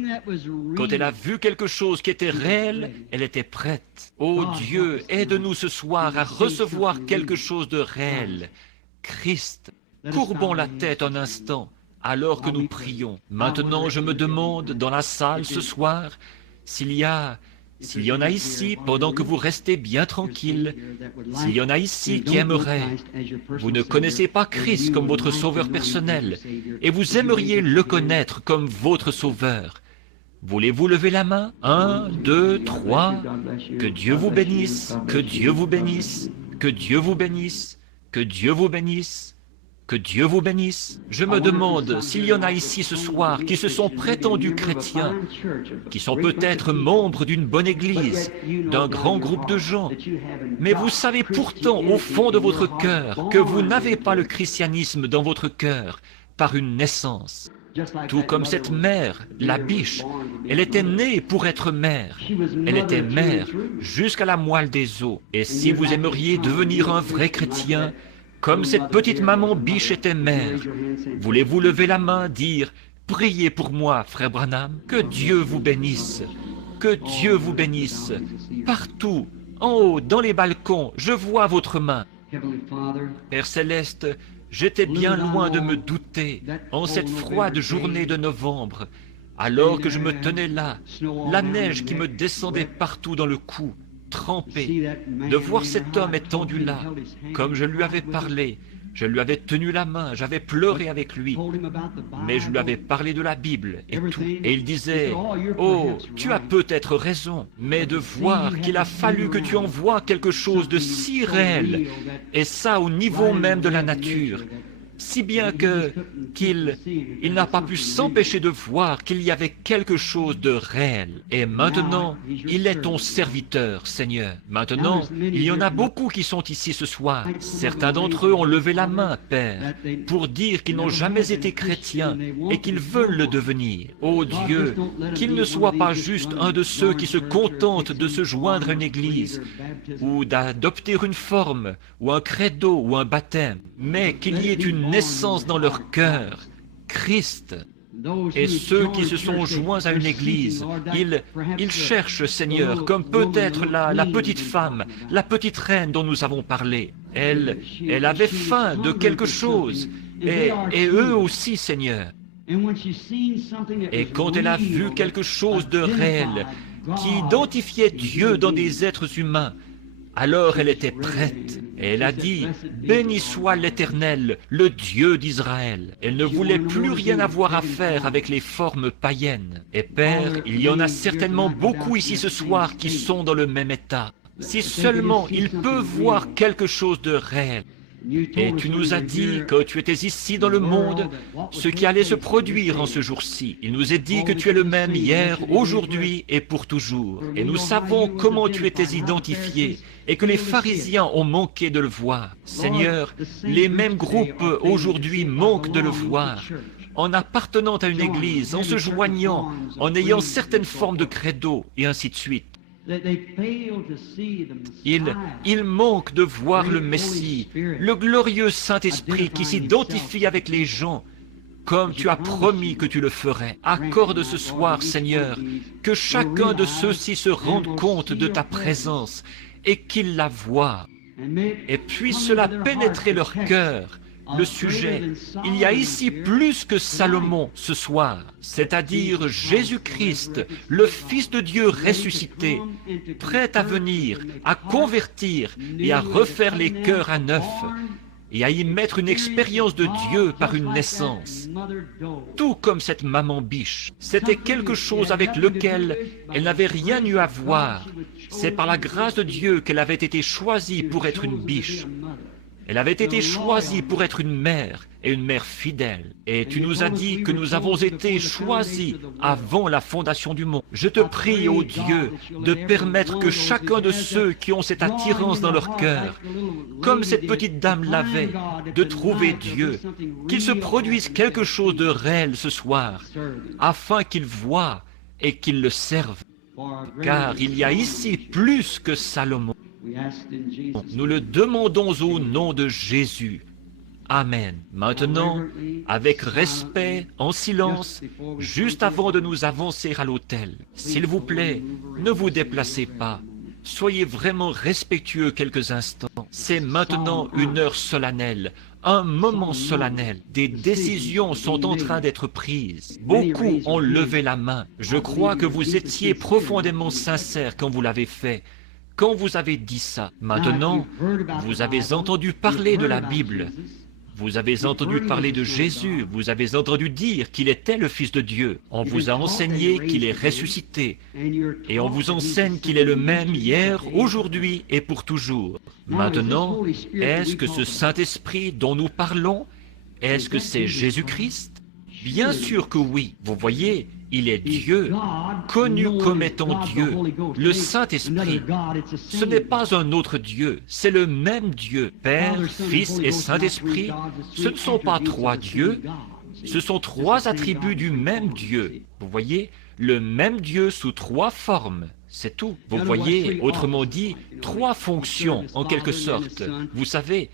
Quand elle a vu quelque chose qui était réel, elle était prête. Oh Dieu, aide-nous ce soir à recevoir quelque chose de réel. Christ, courbons la tête un instant alors que nous prions. Maintenant, je me demande dans la salle ce soir s'il y en a ici, pendant que vous restez bien tranquille, s'il y en a ici qui aimeraient, vous ne connaissez pas Christ comme votre sauveur personnel, et vous aimeriez le connaître comme votre sauveur, voulez-vous lever la main? 1, 2, 3, que Dieu vous bénisse, que Dieu vous bénisse, que Dieu vous bénisse, que Dieu vous bénisse. Que Dieu vous bénisse. Je me demande s'il y en a ici ce soir qui se sont prétendus chrétiens, qui sont peut-être membres d'une bonne église, d'un grand groupe de gens, mais vous savez pourtant au fond de votre cœur que vous n'avez pas le christianisme dans votre cœur par une naissance. Tout comme cette mère, la biche, elle était née pour être mère. Elle était mère jusqu'à la moelle des os. Et si vous aimeriez devenir un vrai chrétien, comme cette petite maman biche était mère, voulez-vous lever la main, dire « Priez pour moi, frère Branham, que Dieu vous bénisse, que Dieu vous bénisse. Partout, en haut, dans les balcons, je vois votre main. » Père Céleste, j'étais bien loin de me douter, en cette froide journée de novembre, alors que je me tenais là, la neige qui me descendait partout dans le cou, trempé, de voir cet homme étendu là, comme je lui avais parlé, je lui avais tenu la main, j'avais pleuré avec lui, mais je lui avais parlé de la Bible et tout. Et il disait, « Oh, tu as peut-être raison, mais de voir qu'il a fallu que tu envoies quelque chose de si réel, et ça au niveau même de la nature, si bien qu'il n'a pas pu s'empêcher de voir qu'il y avait quelque chose de réel. Et maintenant, il est ton serviteur, Seigneur. Maintenant, il y en a beaucoup qui sont ici ce soir. Certains d'entre eux ont levé la main, Père, pour dire qu'ils n'ont jamais été chrétiens et qu'ils veulent le devenir. Ô Dieu, qu'il ne soit pas juste un de ceux qui se contentent de se joindre à une église ou d'adopter une forme ou un credo ou un baptême, mais qu'il y ait une naissance dans leur cœur, Christ. Et ceux qui se sont joints à une église, ils cherchent, Seigneur, comme peut-être la petite femme, la petite reine dont nous avons parlé. Elle avait faim de quelque chose, et eux aussi, Seigneur. Et quand elle a vu quelque chose de réel, qui identifiait Dieu dans des êtres humains, alors elle était prête, et elle a dit, « Béni soit l'Éternel, le Dieu d'Israël. » Elle ne voulait plus rien avoir à faire avec les formes païennes. Et Père, il y en a certainement beaucoup ici ce soir qui sont dans le même état. Si seulement ils peuvent voir quelque chose de réel. Et tu nous as dit, quand tu étais ici dans le monde, ce qui allait se produire en ce jour-ci. Il nous est dit que tu es le même hier, aujourd'hui et pour toujours. Et nous savons comment tu étais identifié et que les pharisiens ont manqué de le voir. Seigneur, les mêmes groupes aujourd'hui manquent de le voir. En appartenant à une église, en se joignant, en ayant certaines formes de credo et ainsi de suite. Ils manquent de voir le Messie, le glorieux Saint-Esprit qui s'identifie avec les gens, comme tu as promis que tu le ferais. Accorde ce soir, Seigneur, que chacun de ceux-ci se rende compte de ta présence et qu'il la voie, et puisse cela pénétrer leur cœur. Le sujet, il y a ici plus que Salomon ce soir, c'est-à-dire Jésus-Christ, le Fils de Dieu ressuscité, prêt à venir, à convertir et à refaire les cœurs à neuf, et à y mettre une expérience de Dieu par une naissance. Tout comme cette maman biche, c'était quelque chose avec lequel elle n'avait rien eu à voir. C'est par la grâce de Dieu qu'elle avait été choisie pour être une biche. Elle avait été choisie pour être une mère, et une mère fidèle. Et tu nous as dit que nous avons été choisis avant la fondation du monde. Je te prie, ô Dieu, de permettre que chacun de ceux qui ont cette attirance dans leur cœur, comme cette petite dame l'avait, de trouver Dieu, qu'il se produise quelque chose de réel ce soir, afin qu'ils voient et qu'ils le servent. Car il y a ici plus que Salomon. Nous le demandons au nom de Jésus. Amen. Maintenant, avec respect, en silence, juste avant de nous avancer à l'autel, s'il vous plaît, ne vous déplacez pas. Soyez vraiment respectueux quelques instants. C'est maintenant une heure solennelle, un moment solennel. Des décisions sont en train d'être prises. Beaucoup ont levé la main. Je crois que vous étiez profondément sincères quand vous l'avez fait. Quand vous avez dit ça, maintenant, vous avez entendu parler de la Bible. Vous avez entendu parler de Jésus, vous avez entendu dire qu'il était le Fils de Dieu. On vous a enseigné qu'il est ressuscité. Et on vous enseigne qu'il est le même hier, aujourd'hui et pour toujours. Maintenant, est-ce que ce Saint-Esprit dont nous parlons, est-ce que c'est Jésus-Christ? Bien sûr que oui. Vous voyez, il est Dieu, connu comme étant Dieu, le Saint-Esprit. Ce n'est pas un autre Dieu, c'est le même Dieu. Père, Fils et Saint-Esprit, ce ne sont pas trois dieux, ce sont trois attributs du même Dieu. Vous voyez, le même Dieu sous trois formes. C'est tout. Vous voyez, autrement dit, trois fonctions en quelque sorte. Vous savez,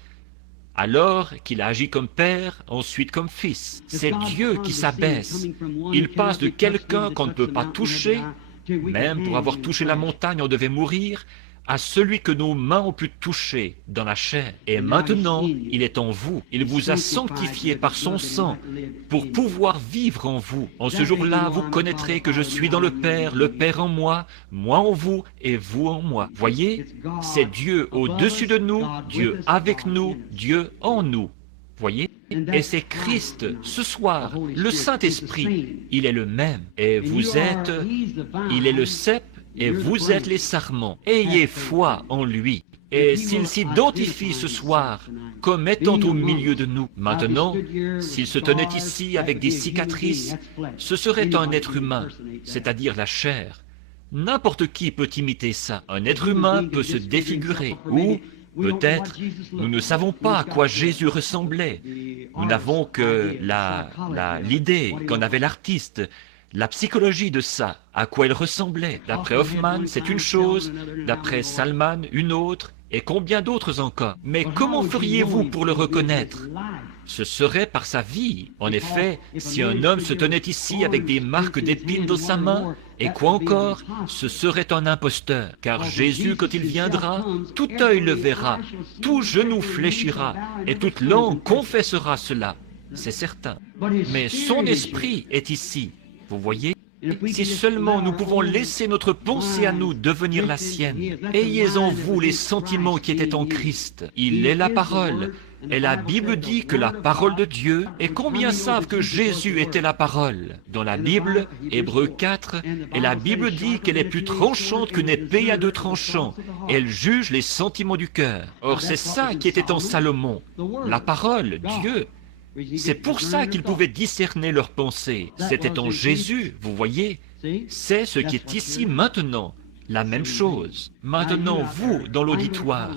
alors qu'il agit comme père, ensuite comme fils. C'est Dieu qui s'abaisse. Il passe de quelqu'un qu'on ne peut pas toucher, même pour avoir touché la montagne on devait mourir, à celui que nos mains ont pu toucher dans la chair. Et maintenant, il est en vous. Il vous a sanctifié par son sang pour pouvoir vivre en vous. En ce jour-là, vous connaîtrez que je suis dans le Père en moi en vous et vous en moi. Voyez, c'est Dieu au-dessus de nous, Dieu avec nous, Dieu en nous. Voyez? Et c'est Christ, ce soir, le Saint-Esprit, il est le même. Et vous êtes, il est le cep, et vous êtes les sarments. Ayez foi en lui. Et s'il s'identifie ce soir comme étant au milieu de nous, maintenant, s'il se tenait ici avec des cicatrices, ce serait un être humain, c'est-à-dire la chair. N'importe qui peut imiter ça. Un être humain peut se défigurer, ou peut-être, nous ne savons pas à quoi Jésus ressemblait. Nous n'avons que l'idée qu'en avait l'artiste, la psychologie de ça, à quoi il ressemblait. D'après Hoffman, c'est une chose, d'après Salman, une autre, et combien d'autres encore. Mais comment feriez-vous pour le reconnaître? Ce serait par sa vie. En effet, si un homme se tenait ici avec des marques d'épines dans sa main, et quoi encore, ce serait un imposteur. Car Jésus, quand il viendra, tout œil le verra, tout genou fléchira, et toute langue confessera cela. C'est certain. Mais son esprit est ici. Vous voyez? Si seulement nous pouvons laisser notre pensée à nous devenir la sienne. Ayez en vous les sentiments qui étaient en Christ. Il est la parole. Et la Bible dit que la parole de Dieu, et combien savent que Jésus était la parole? Dans la Bible, Hébreux 4, et la Bible dit qu'elle est plus tranchante qu'une épée à deux tranchants. Et elle juge les sentiments du cœur. Or c'est ça qui était en Salomon. La parole, Dieu. C'est pour ça qu'ils pouvaient discerner leurs pensées. C'était en Jésus, vous voyez. C'est ce qui est ici maintenant, la même chose. Maintenant, vous, dans l'auditoire,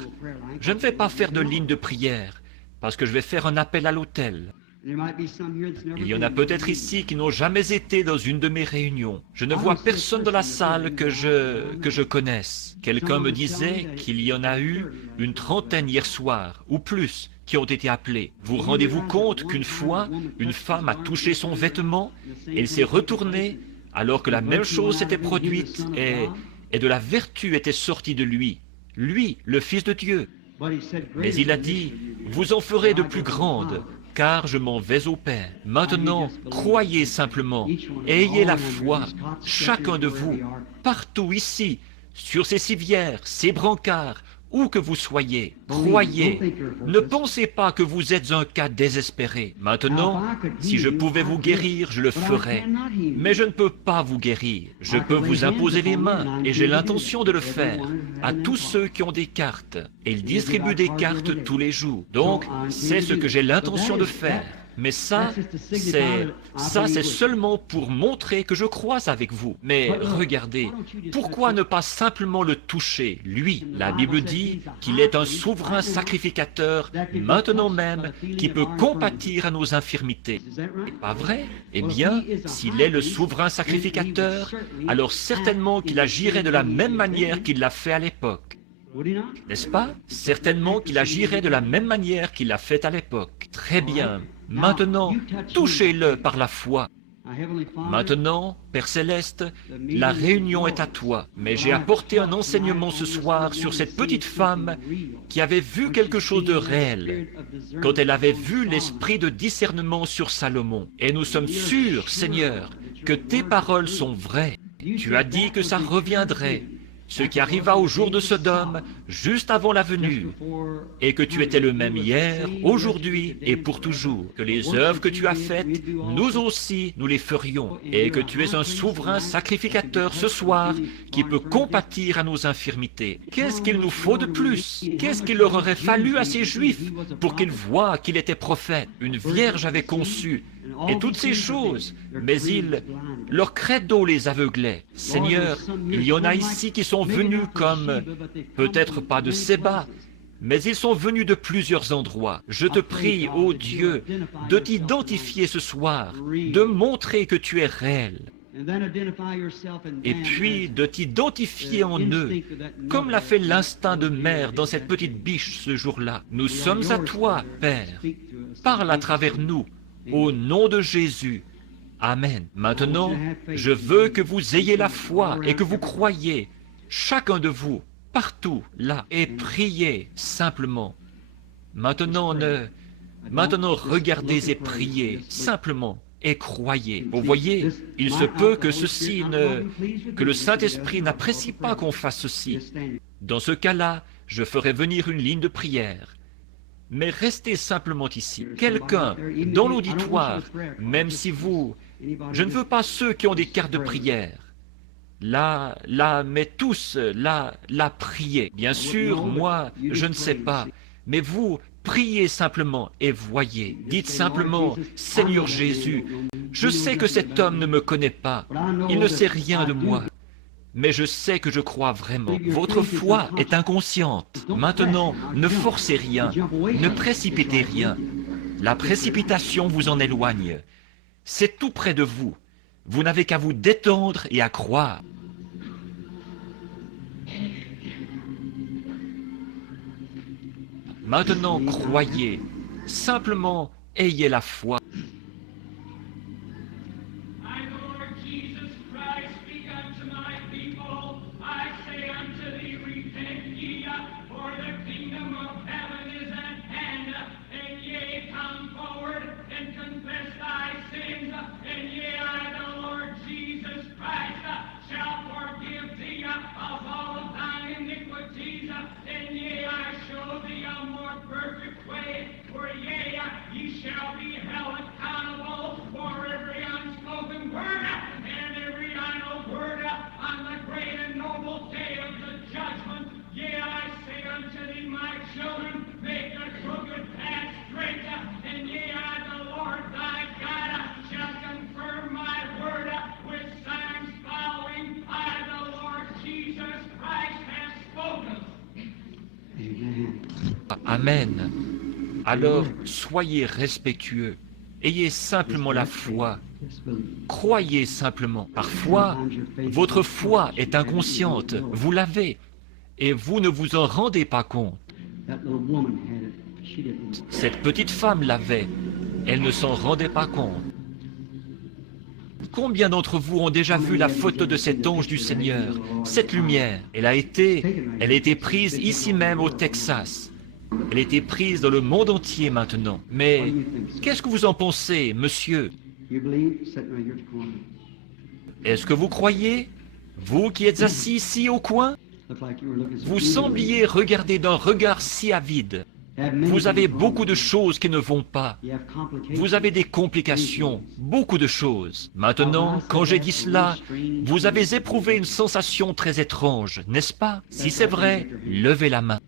je ne vais pas faire de ligne de prière, parce que je vais faire un appel à l'autel. Il y en a peut-être ici qui n'ont jamais été dans une de mes réunions. Je ne vois personne dans la salle que je connaisse. Quelqu'un me disait qu'il y en a eu une trentaine hier soir, ou plus, qui ont été appelés. Vous rendez-vous compte qu'une fois, une femme a touché son vêtement, et il s'est retourné, alors que la même chose s'était produite, et de la vertu était sortie de lui. Lui, le Fils de Dieu. Mais il a dit, vous en ferez de plus grandes, car je m'en vais au Père. Maintenant, croyez simplement, et ayez la foi, chacun de vous, partout ici, sur ces civières, ces brancards, où que vous soyez, croyez. Ne pensez pas que vous êtes un cas désespéré. Maintenant, si je pouvais vous guérir, je le ferais. Mais je ne peux pas vous guérir. Je peux vous imposer les mains, et j'ai l'intention de le faire, à tous ceux qui ont des cartes. Et ils distribuent des cartes tous les jours. Donc, c'est ce que j'ai l'intention de faire. Mais ça, c'est seulement pour montrer que je crois avec vous. Mais regardez, pourquoi ne pas simplement le toucher, lui? La Bible dit qu'il est un souverain sacrificateur, maintenant même, qui peut compatir à nos infirmités. Pas vrai? Eh bien, s'il est le souverain sacrificateur, alors certainement qu'il agirait de la même manière qu'il l'a fait à l'époque. N'est-ce pas? Certainement qu'il agirait de la même manière qu'il l'a fait à l'époque. Très bien. Maintenant, touchez-le par la foi. Maintenant, Père Céleste, la réunion est à toi, mais j'ai apporté un enseignement ce soir sur cette petite femme qui avait vu quelque chose de réel, quand elle avait vu l'esprit de discernement sur Salomon. Et nous sommes sûrs, Seigneur, que tes paroles sont vraies. Tu as dit que ça reviendrait, ce qui arriva au jour de Sodome, juste avant la venue, et que tu étais le même hier, aujourd'hui et pour toujours, que les œuvres que tu as faites, nous aussi, nous les ferions, et que tu es un souverain sacrificateur ce soir qui peut compatir à nos infirmités. Qu'est-ce qu'il nous faut de plus? Qu'est-ce qu'il leur aurait fallu à ces Juifs pour qu'ils voient qu'il était prophète? Une vierge avait conçu, et toutes ces choses, mais leur credo les aveuglait. Seigneur, il y en a ici qui sont venus comme, peut-être pas de Séba, mais ils sont venus de plusieurs endroits. Je te prie, ô Dieu, de t'identifier ce soir, de montrer que tu es réel, et puis de t'identifier en eux, comme l'a fait l'instinct de mère dans cette petite biche ce jour-là. Nous sommes à toi, Père. Parle à travers nous, au nom de Jésus. Amen. Maintenant, je veux que vous ayez la foi et que vous croyiez, chacun de vous, partout, là, et priez simplement. Maintenant, regardez et priez simplement et croyez. Vous voyez, il se peut que que le Saint-Esprit n'apprécie pas qu'on fasse ceci. Dans ce cas-là, je ferai venir une ligne de prière. Mais restez simplement ici. Quelqu'un dans l'auditoire, même si vous... Je ne veux pas ceux qui ont des cartes de prière. Là, mais tous, là, priez. Bien sûr, moi, je ne sais pas. Mais vous, priez simplement et voyez. Dites simplement, Seigneur Jésus, je sais que cet homme ne me connaît pas. Il ne sait rien de moi. Mais je sais que je crois vraiment. Votre foi est inconsciente. Maintenant, ne forcez rien, ne précipitez rien. La précipitation vous en éloigne. C'est tout près de vous. Vous n'avez qu'à vous détendre et à croire. Maintenant, croyez. Simplement, ayez la foi. Amen. Alors, soyez respectueux. Ayez simplement la foi. Croyez simplement. Parfois, votre foi est inconsciente. Vous l'avez. Et vous ne vous en rendez pas compte. Cette petite femme l'avait. Elle ne s'en rendait pas compte. Combien d'entre vous ont déjà vu la photo de cet ange du Seigneur? Cette lumière, elle a été prise ici même au Texas. Elle a été prise dans le monde entier maintenant. Mais qu'est-ce que vous en pensez, monsieur? Est-ce que vous croyez? Vous qui êtes assis ici au coin? Vous sembliez regarder d'un regard si avide. Vous avez beaucoup de choses qui ne vont pas. Vous avez des complications, beaucoup de choses. Maintenant, quand j'ai dit cela, vous avez éprouvé une sensation très étrange, n'est-ce pas? Si c'est vrai, levez la main.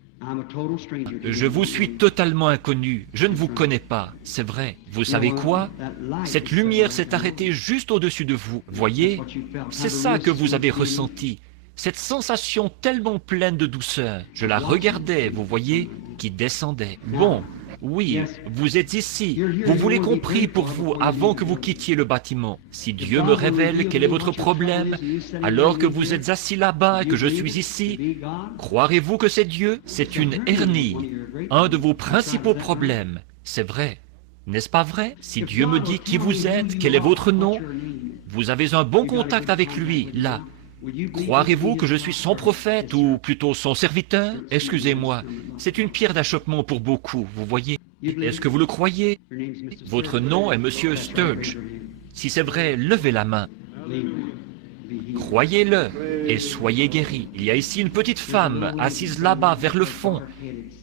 Je vous suis totalement inconnu, je ne vous connais pas, c'est vrai. Vous savez quoi? Cette lumière s'est arrêtée juste au-dessus de vous, voyez? C'est ça que vous avez ressenti. Cette sensation tellement pleine de douceur. Je la regardais, vous voyez, qui descendait. Bon, oui, vous êtes ici. Vous voulez qu'on prie pour vous avant que vous quittiez le bâtiment. Si Dieu me révèle quel est votre problème, alors que vous êtes assis là-bas et que je suis ici, croirez-vous que c'est Dieu? C'est une hernie, un de vos principaux problèmes. C'est vrai. N'est-ce pas vrai? Si Dieu me dit qui vous êtes, quel est votre nom, vous avez un bon contact avec lui, là. Croirez-vous que je suis son prophète, ou plutôt son serviteur? Excusez-moi, c'est une pierre d'achoppement pour beaucoup, vous voyez. Est-ce que vous le croyez? Votre nom est Monsieur Sturge. Si c'est vrai, levez la main. Croyez-le et soyez guéris. Il y a ici une petite femme assise là-bas vers le fond.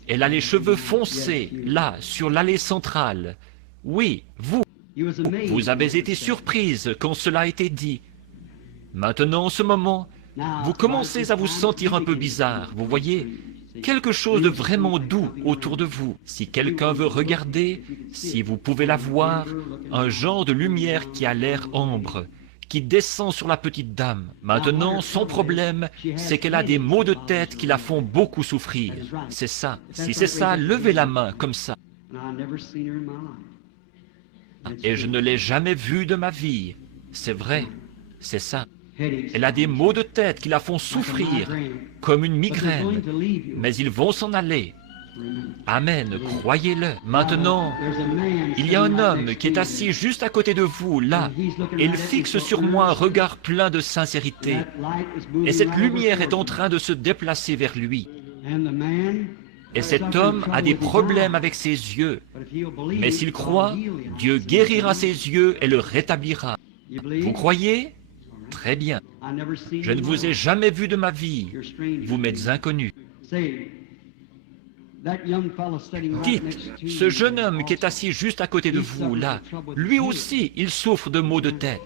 Elle a les cheveux foncés, là, sur l'allée centrale. Oui, vous avez été surprise quand cela a été dit. Maintenant, en ce moment, vous commencez à vous sentir un peu bizarre, vous voyez? Quelque chose de vraiment doux autour de vous. Si quelqu'un veut regarder, si vous pouvez la voir, un genre de lumière qui a l'air ambre, qui descend sur la petite dame. Maintenant, son problème, c'est qu'elle a des maux de tête qui la font beaucoup souffrir. C'est ça. Si c'est ça, levez la main comme ça. Et je ne l'ai jamais vue de ma vie. C'est vrai, c'est ça. Elle a des maux de tête qui la font souffrir, comme une migraine, mais ils vont s'en aller. Amen, croyez-le. Maintenant, il y a un homme qui est assis juste à côté de vous, là, et il fixe sur moi un regard plein de sincérité. Et cette lumière est en train de se déplacer vers lui. Et cet homme a des problèmes avec ses yeux. Mais s'il croit, Dieu guérira ses yeux et le rétablira. Vous croyez? Très bien. Je ne vous ai jamais vu de ma vie. Vous m'êtes inconnu. Dites, ce jeune homme qui est assis juste à côté de vous, là, lui aussi, il souffre de maux de tête.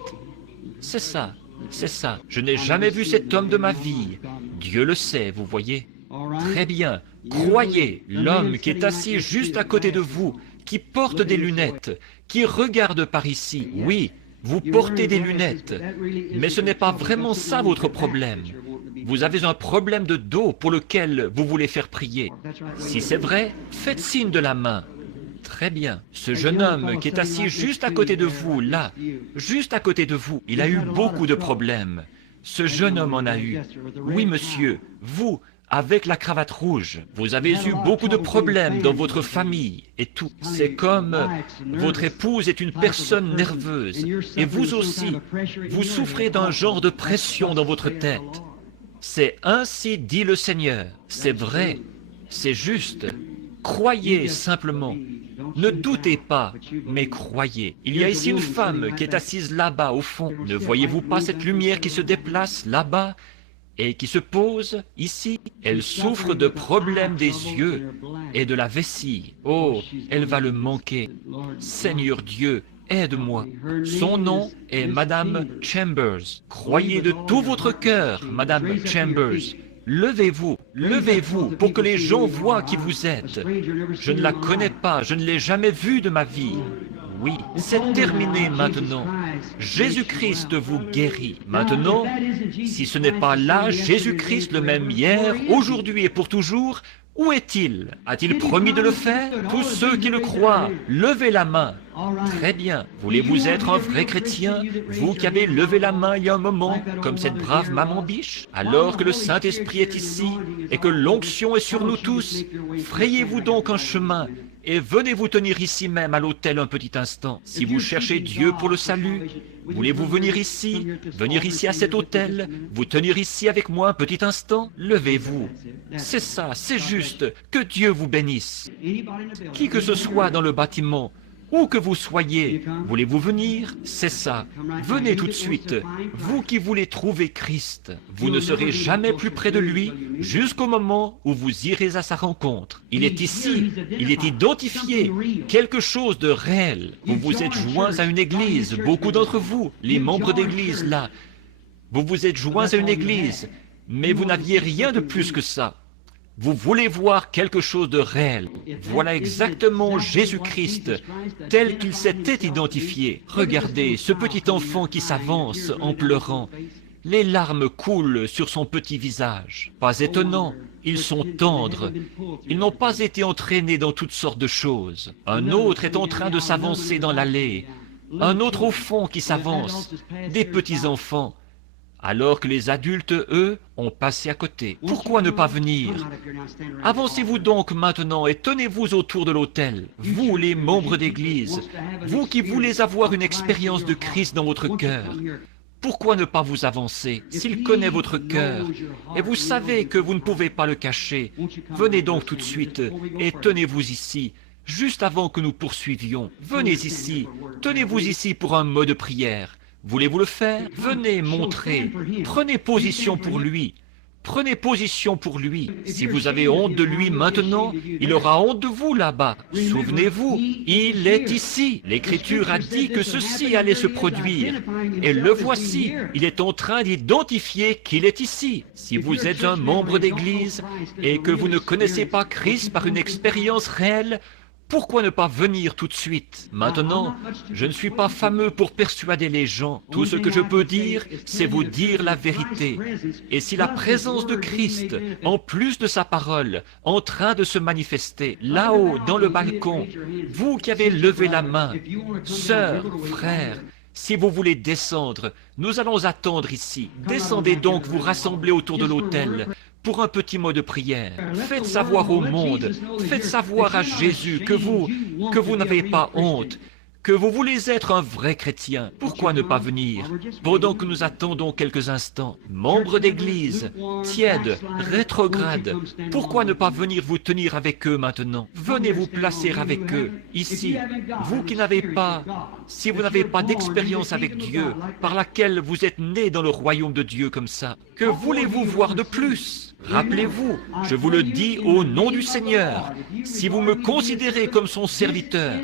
C'est ça, c'est ça. Je n'ai jamais vu cet homme de ma vie. Dieu le sait, vous voyez. Très bien. Croyez, l'homme qui est assis juste à côté de vous, qui porte des lunettes, qui regarde par ici. Oui, vous portez des lunettes, mais ce n'est pas vraiment ça votre problème. Vous avez un problème de dos pour lequel vous voulez faire prier. Si c'est vrai, faites signe de la main. Très bien. Ce jeune homme qui est assis juste à côté de vous, là, juste à côté de vous, il a eu beaucoup de problèmes. Ce jeune homme en a eu. Oui, monsieur, vous, avec la cravate rouge, vous avez eu beaucoup de problèmes dans votre famille et tout. C'est comme votre épouse est une personne nerveuse et vous aussi, vous souffrez d'un genre de pression dans votre tête. C'est ainsi dit le Seigneur. C'est vrai, c'est juste. Croyez simplement. Ne doutez pas, mais croyez. Il y a ici une femme qui est assise là-bas au fond. Ne voyez-vous pas cette lumière qui se déplace là-bas et qui se pose ici? Elle souffre de problèmes des yeux et de la vessie. Oh, elle va le manquer. Seigneur Dieu, aide-moi. Son nom est Madame Chambers. Croyez de tout votre cœur, Madame Chambers. Levez-vous, levez-vous pour que les gens voient qui vous êtes. Je ne la connais pas, je ne l'ai jamais vue de ma vie. Oui, c'est terminé maintenant. Jésus-Christ vous guérit. Maintenant, si ce n'est pas là Jésus-Christ le même hier, aujourd'hui et pour toujours, où est-il? A-t-il promis de le faire? Tous ceux qui le croient, levez la main. Très bien. Voulez-vous être un vrai chrétien, vous qui avez levé la main il y a un moment, comme cette brave maman Biche, alors que le Saint-Esprit est ici et que l'onction est sur nous tous? Frayez-vous donc un chemin et venez vous tenir ici même à l'autel un petit instant. Si vous cherchez Dieu pour le salut, voulez-vous venir ici à cet autel, vous tenir ici avec moi un petit instant? Levez-vous. C'est ça, c'est juste. Que Dieu vous bénisse. Qui que ce soit dans le bâtiment, où que vous soyez, voulez-vous venir? C'est ça. Venez tout de suite. Vous qui voulez trouver Christ, vous ne serez jamais plus près de lui jusqu'au moment où vous irez à sa rencontre. Il est ici, il est identifié, quelque chose de réel. Vous vous êtes joints à une église, beaucoup d'entre vous, les membres d'église là. Vous vous êtes joints à une église, mais vous n'aviez rien de plus que ça. Vous voulez voir quelque chose de réel. Voilà exactement Jésus-Christ, tel qu'il s'était identifié. Regardez ce petit enfant qui s'avance en pleurant. Les larmes coulent sur son petit visage. Pas étonnant, ils sont tendres. Ils n'ont pas été entraînés dans toutes sortes de choses. Un autre est en train de s'avancer dans l'allée. Un autre au fond qui s'avance. Des petits-enfants. Alors que les adultes, eux, ont passé à côté. Pourquoi ne pas venir? Avancez-vous donc maintenant et tenez-vous autour de l'autel, vous les membres d'église, vous qui voulez avoir une expérience de Christ dans votre cœur. Pourquoi ne pas vous avancer s'il connaît votre cœur et vous savez que vous ne pouvez pas le cacher? Venez donc tout de suite et tenez-vous ici, juste avant que nous poursuivions. Venez ici, tenez-vous ici pour un mot de prière. Voulez-vous le faire? Venez montrer. Prenez position pour lui. Prenez position pour lui. Si vous avez honte de lui maintenant, il aura honte de vous là-bas. Souvenez-vous, il est ici. L'Écriture a dit que ceci allait se produire. Et le voici, il est en train d'identifier qu'il est ici. Si vous êtes un membre d'Église et que vous ne connaissez pas Christ par une expérience réelle, pourquoi ne pas venir tout de suite? Maintenant, je ne suis pas fameux pour persuader les gens. Tout ce que je peux dire, c'est vous dire la vérité. Et si la présence de Christ, en plus de sa parole, en train de se manifester, là-haut, dans le balcon, vous qui avez levé la main, sœurs, frères, si vous voulez descendre, nous allons attendre ici. Descendez donc vous rassembler autour de l'autel pour un petit mot de prière. Faites savoir au monde, faites savoir à Jésus que vous n'avez pas honte, que vous voulez être un vrai chrétien. Pourquoi ne pas venir? Pendant que nous attendons quelques instants, membres d'église, tièdes, rétrogrades, pourquoi ne pas venir vous tenir avec eux maintenant? Venez vous placer avec eux, ici. Vous qui n'avez pas, si vous n'avez pas d'expérience avec Dieu, par laquelle vous êtes nés dans le royaume de Dieu comme ça, que voulez-vous voir de plus? Rappelez-vous, je vous le dis au nom du Seigneur, si vous me considérez comme son serviteur,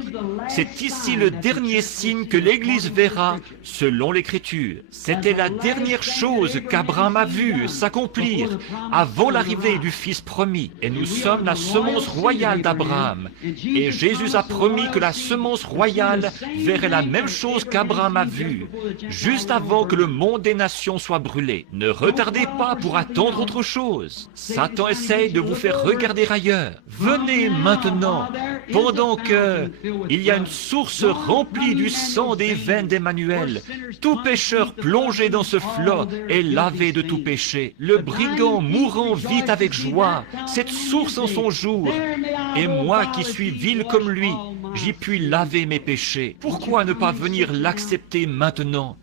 c'est ici le dernier signe que l'Église verra selon l'Écriture. C'était la dernière chose qu'Abraham a vue s'accomplir avant l'arrivée du Fils promis. Et nous sommes la semence royale d'Abraham. Et Jésus a promis que la semence royale verrait la même chose qu'Abraham a vue, juste avant que le monde des nations soit brûlé. Ne retardez pas pour attendre autre chose. Satan essaye de vous faire regarder ailleurs. Venez maintenant, pendant que il y a une source remplie du sang des veines d'Emmanuel. Tout pécheur plongé dans ce flot est lavé de tout péché. Le brigand mourant vit avec joie, cette source en son jour. Et moi qui suis vil comme lui, j'y puis laver mes péchés. Pourquoi ne pas venir l'accepter maintenant?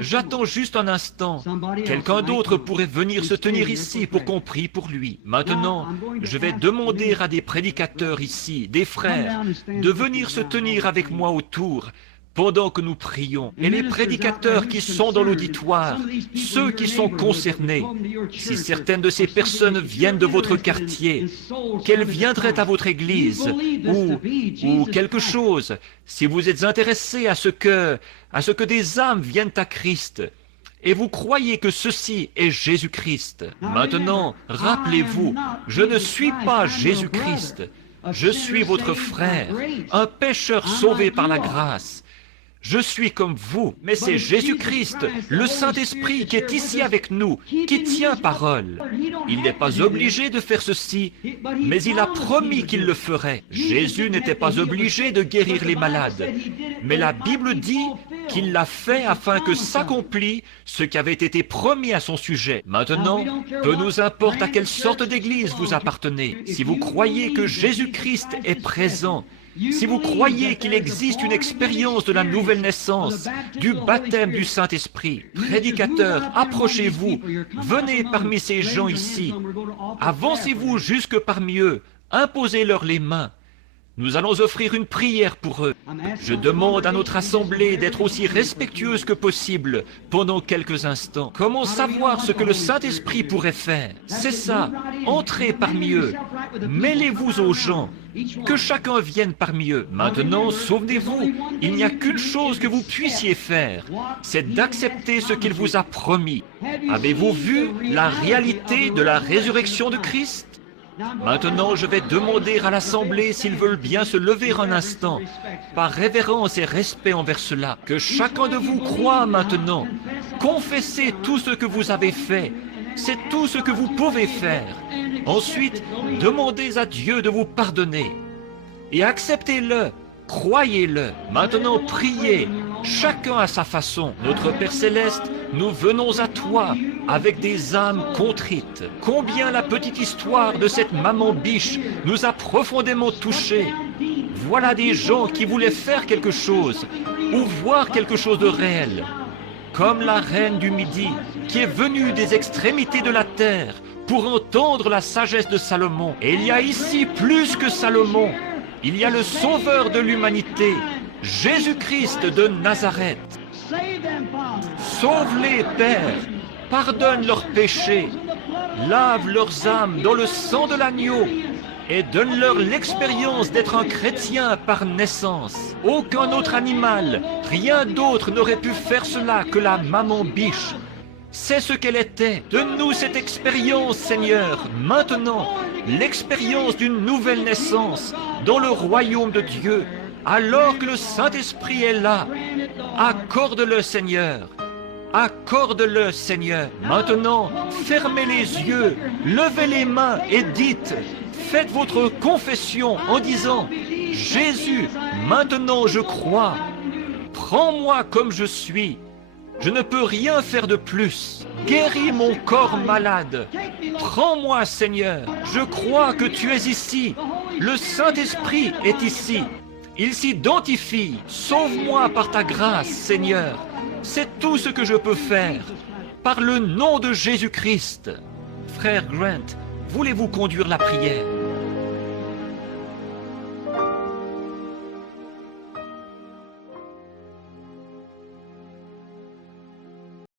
J'attends juste un instant. Quelqu'un d'autre pourrait venir se tenir ici pour qu'on prie pour lui. Maintenant, je vais demander à des prédicateurs ici, des frères, de venir se tenir avec moi autour pendant que nous prions. Et les prédicateurs qui sont dans l'auditoire, ceux qui sont concernés, si certaines de ces personnes viennent de votre quartier, qu'elles viendraient à votre église, ou quelque chose, si vous êtes intéressés à ce que des âmes viennent à Christ, et vous croyez que ceci est Jésus-Christ. Maintenant, rappelez-vous, je ne suis pas Jésus-Christ, je suis votre frère, un pécheur sauvé par la grâce. Je suis comme vous, mais c'est Jésus-Christ, le Saint-Esprit qui est ici avec nous, qui tient parole. Il n'est pas obligé de faire ceci, mais il a promis qu'il le ferait. Jésus n'était pas obligé de guérir les malades, mais la Bible dit qu'il l'a fait afin que s'accomplisse ce qui avait été promis à son sujet. Maintenant, peu nous importe à quelle sorte d'église vous appartenez, si vous croyez que Jésus-Christ est présent, si vous croyez qu'il existe une expérience de la nouvelle naissance, du baptême du Saint-Esprit, prédicateurs, approchez-vous, venez parmi ces gens ici, avancez-vous jusque parmi eux, imposez-leur les mains. Nous allons offrir une prière pour eux. Je demande à notre assemblée d'être aussi respectueuse que possible pendant quelques instants. Comment savoir ce que le Saint-Esprit pourrait faire? C'est ça, entrez parmi eux, mêlez-vous aux gens, que chacun vienne parmi eux. Maintenant, souvenez-vous, il n'y a qu'une chose que vous puissiez faire, c'est d'accepter ce qu'il vous a promis. Avez-vous vu la réalité de la résurrection de Christ? Maintenant, je vais demander à l'Assemblée s'ils veulent bien se lever un instant, par révérence et respect envers cela. Que chacun de vous croit maintenant. Confessez tout ce que vous avez fait. C'est tout ce que vous pouvez faire. Ensuite, demandez à Dieu de vous pardonner. Et acceptez-le. Croyez-le. Maintenant, priez, chacun à sa façon. Notre Père Céleste, nous venons à toi avec des âmes contrites. Combien la petite histoire de cette maman biche nous a profondément touchés. Voilà des gens qui voulaient faire quelque chose ou voir quelque chose de réel. Comme la reine du Midi qui est venue des extrémités de la terre pour entendre la sagesse de Salomon. Et il y a ici plus que Salomon. Il y a le Sauveur de l'humanité, Jésus-Christ de Nazareth. Sauve-les, Père, pardonne leurs péchés, lave leurs âmes dans le sang de l'agneau et donne-leur l'expérience d'être un chrétien par naissance. Aucun autre animal, rien d'autre n'aurait pu faire cela que la maman biche. C'est ce qu'elle était. Donne-nous cette expérience, Seigneur, maintenant, l'expérience d'une nouvelle naissance dans le royaume de Dieu, alors que le Saint-Esprit est là. Accorde-le, Seigneur. Accorde-le, Seigneur. Maintenant, fermez les yeux, levez les mains et dites, faites votre confession en disant, Jésus, maintenant je crois. Prends-moi comme je suis. Je ne peux rien faire de plus. Guéris mon corps malade. Prends-moi, Seigneur. Je crois que tu es ici. Le Saint-Esprit est ici. Il s'identifie. Sauve-moi par ta grâce, Seigneur. C'est tout ce que je peux faire. Par le nom de Jésus-Christ. Frère Grant, voulez-vous conduire la prière?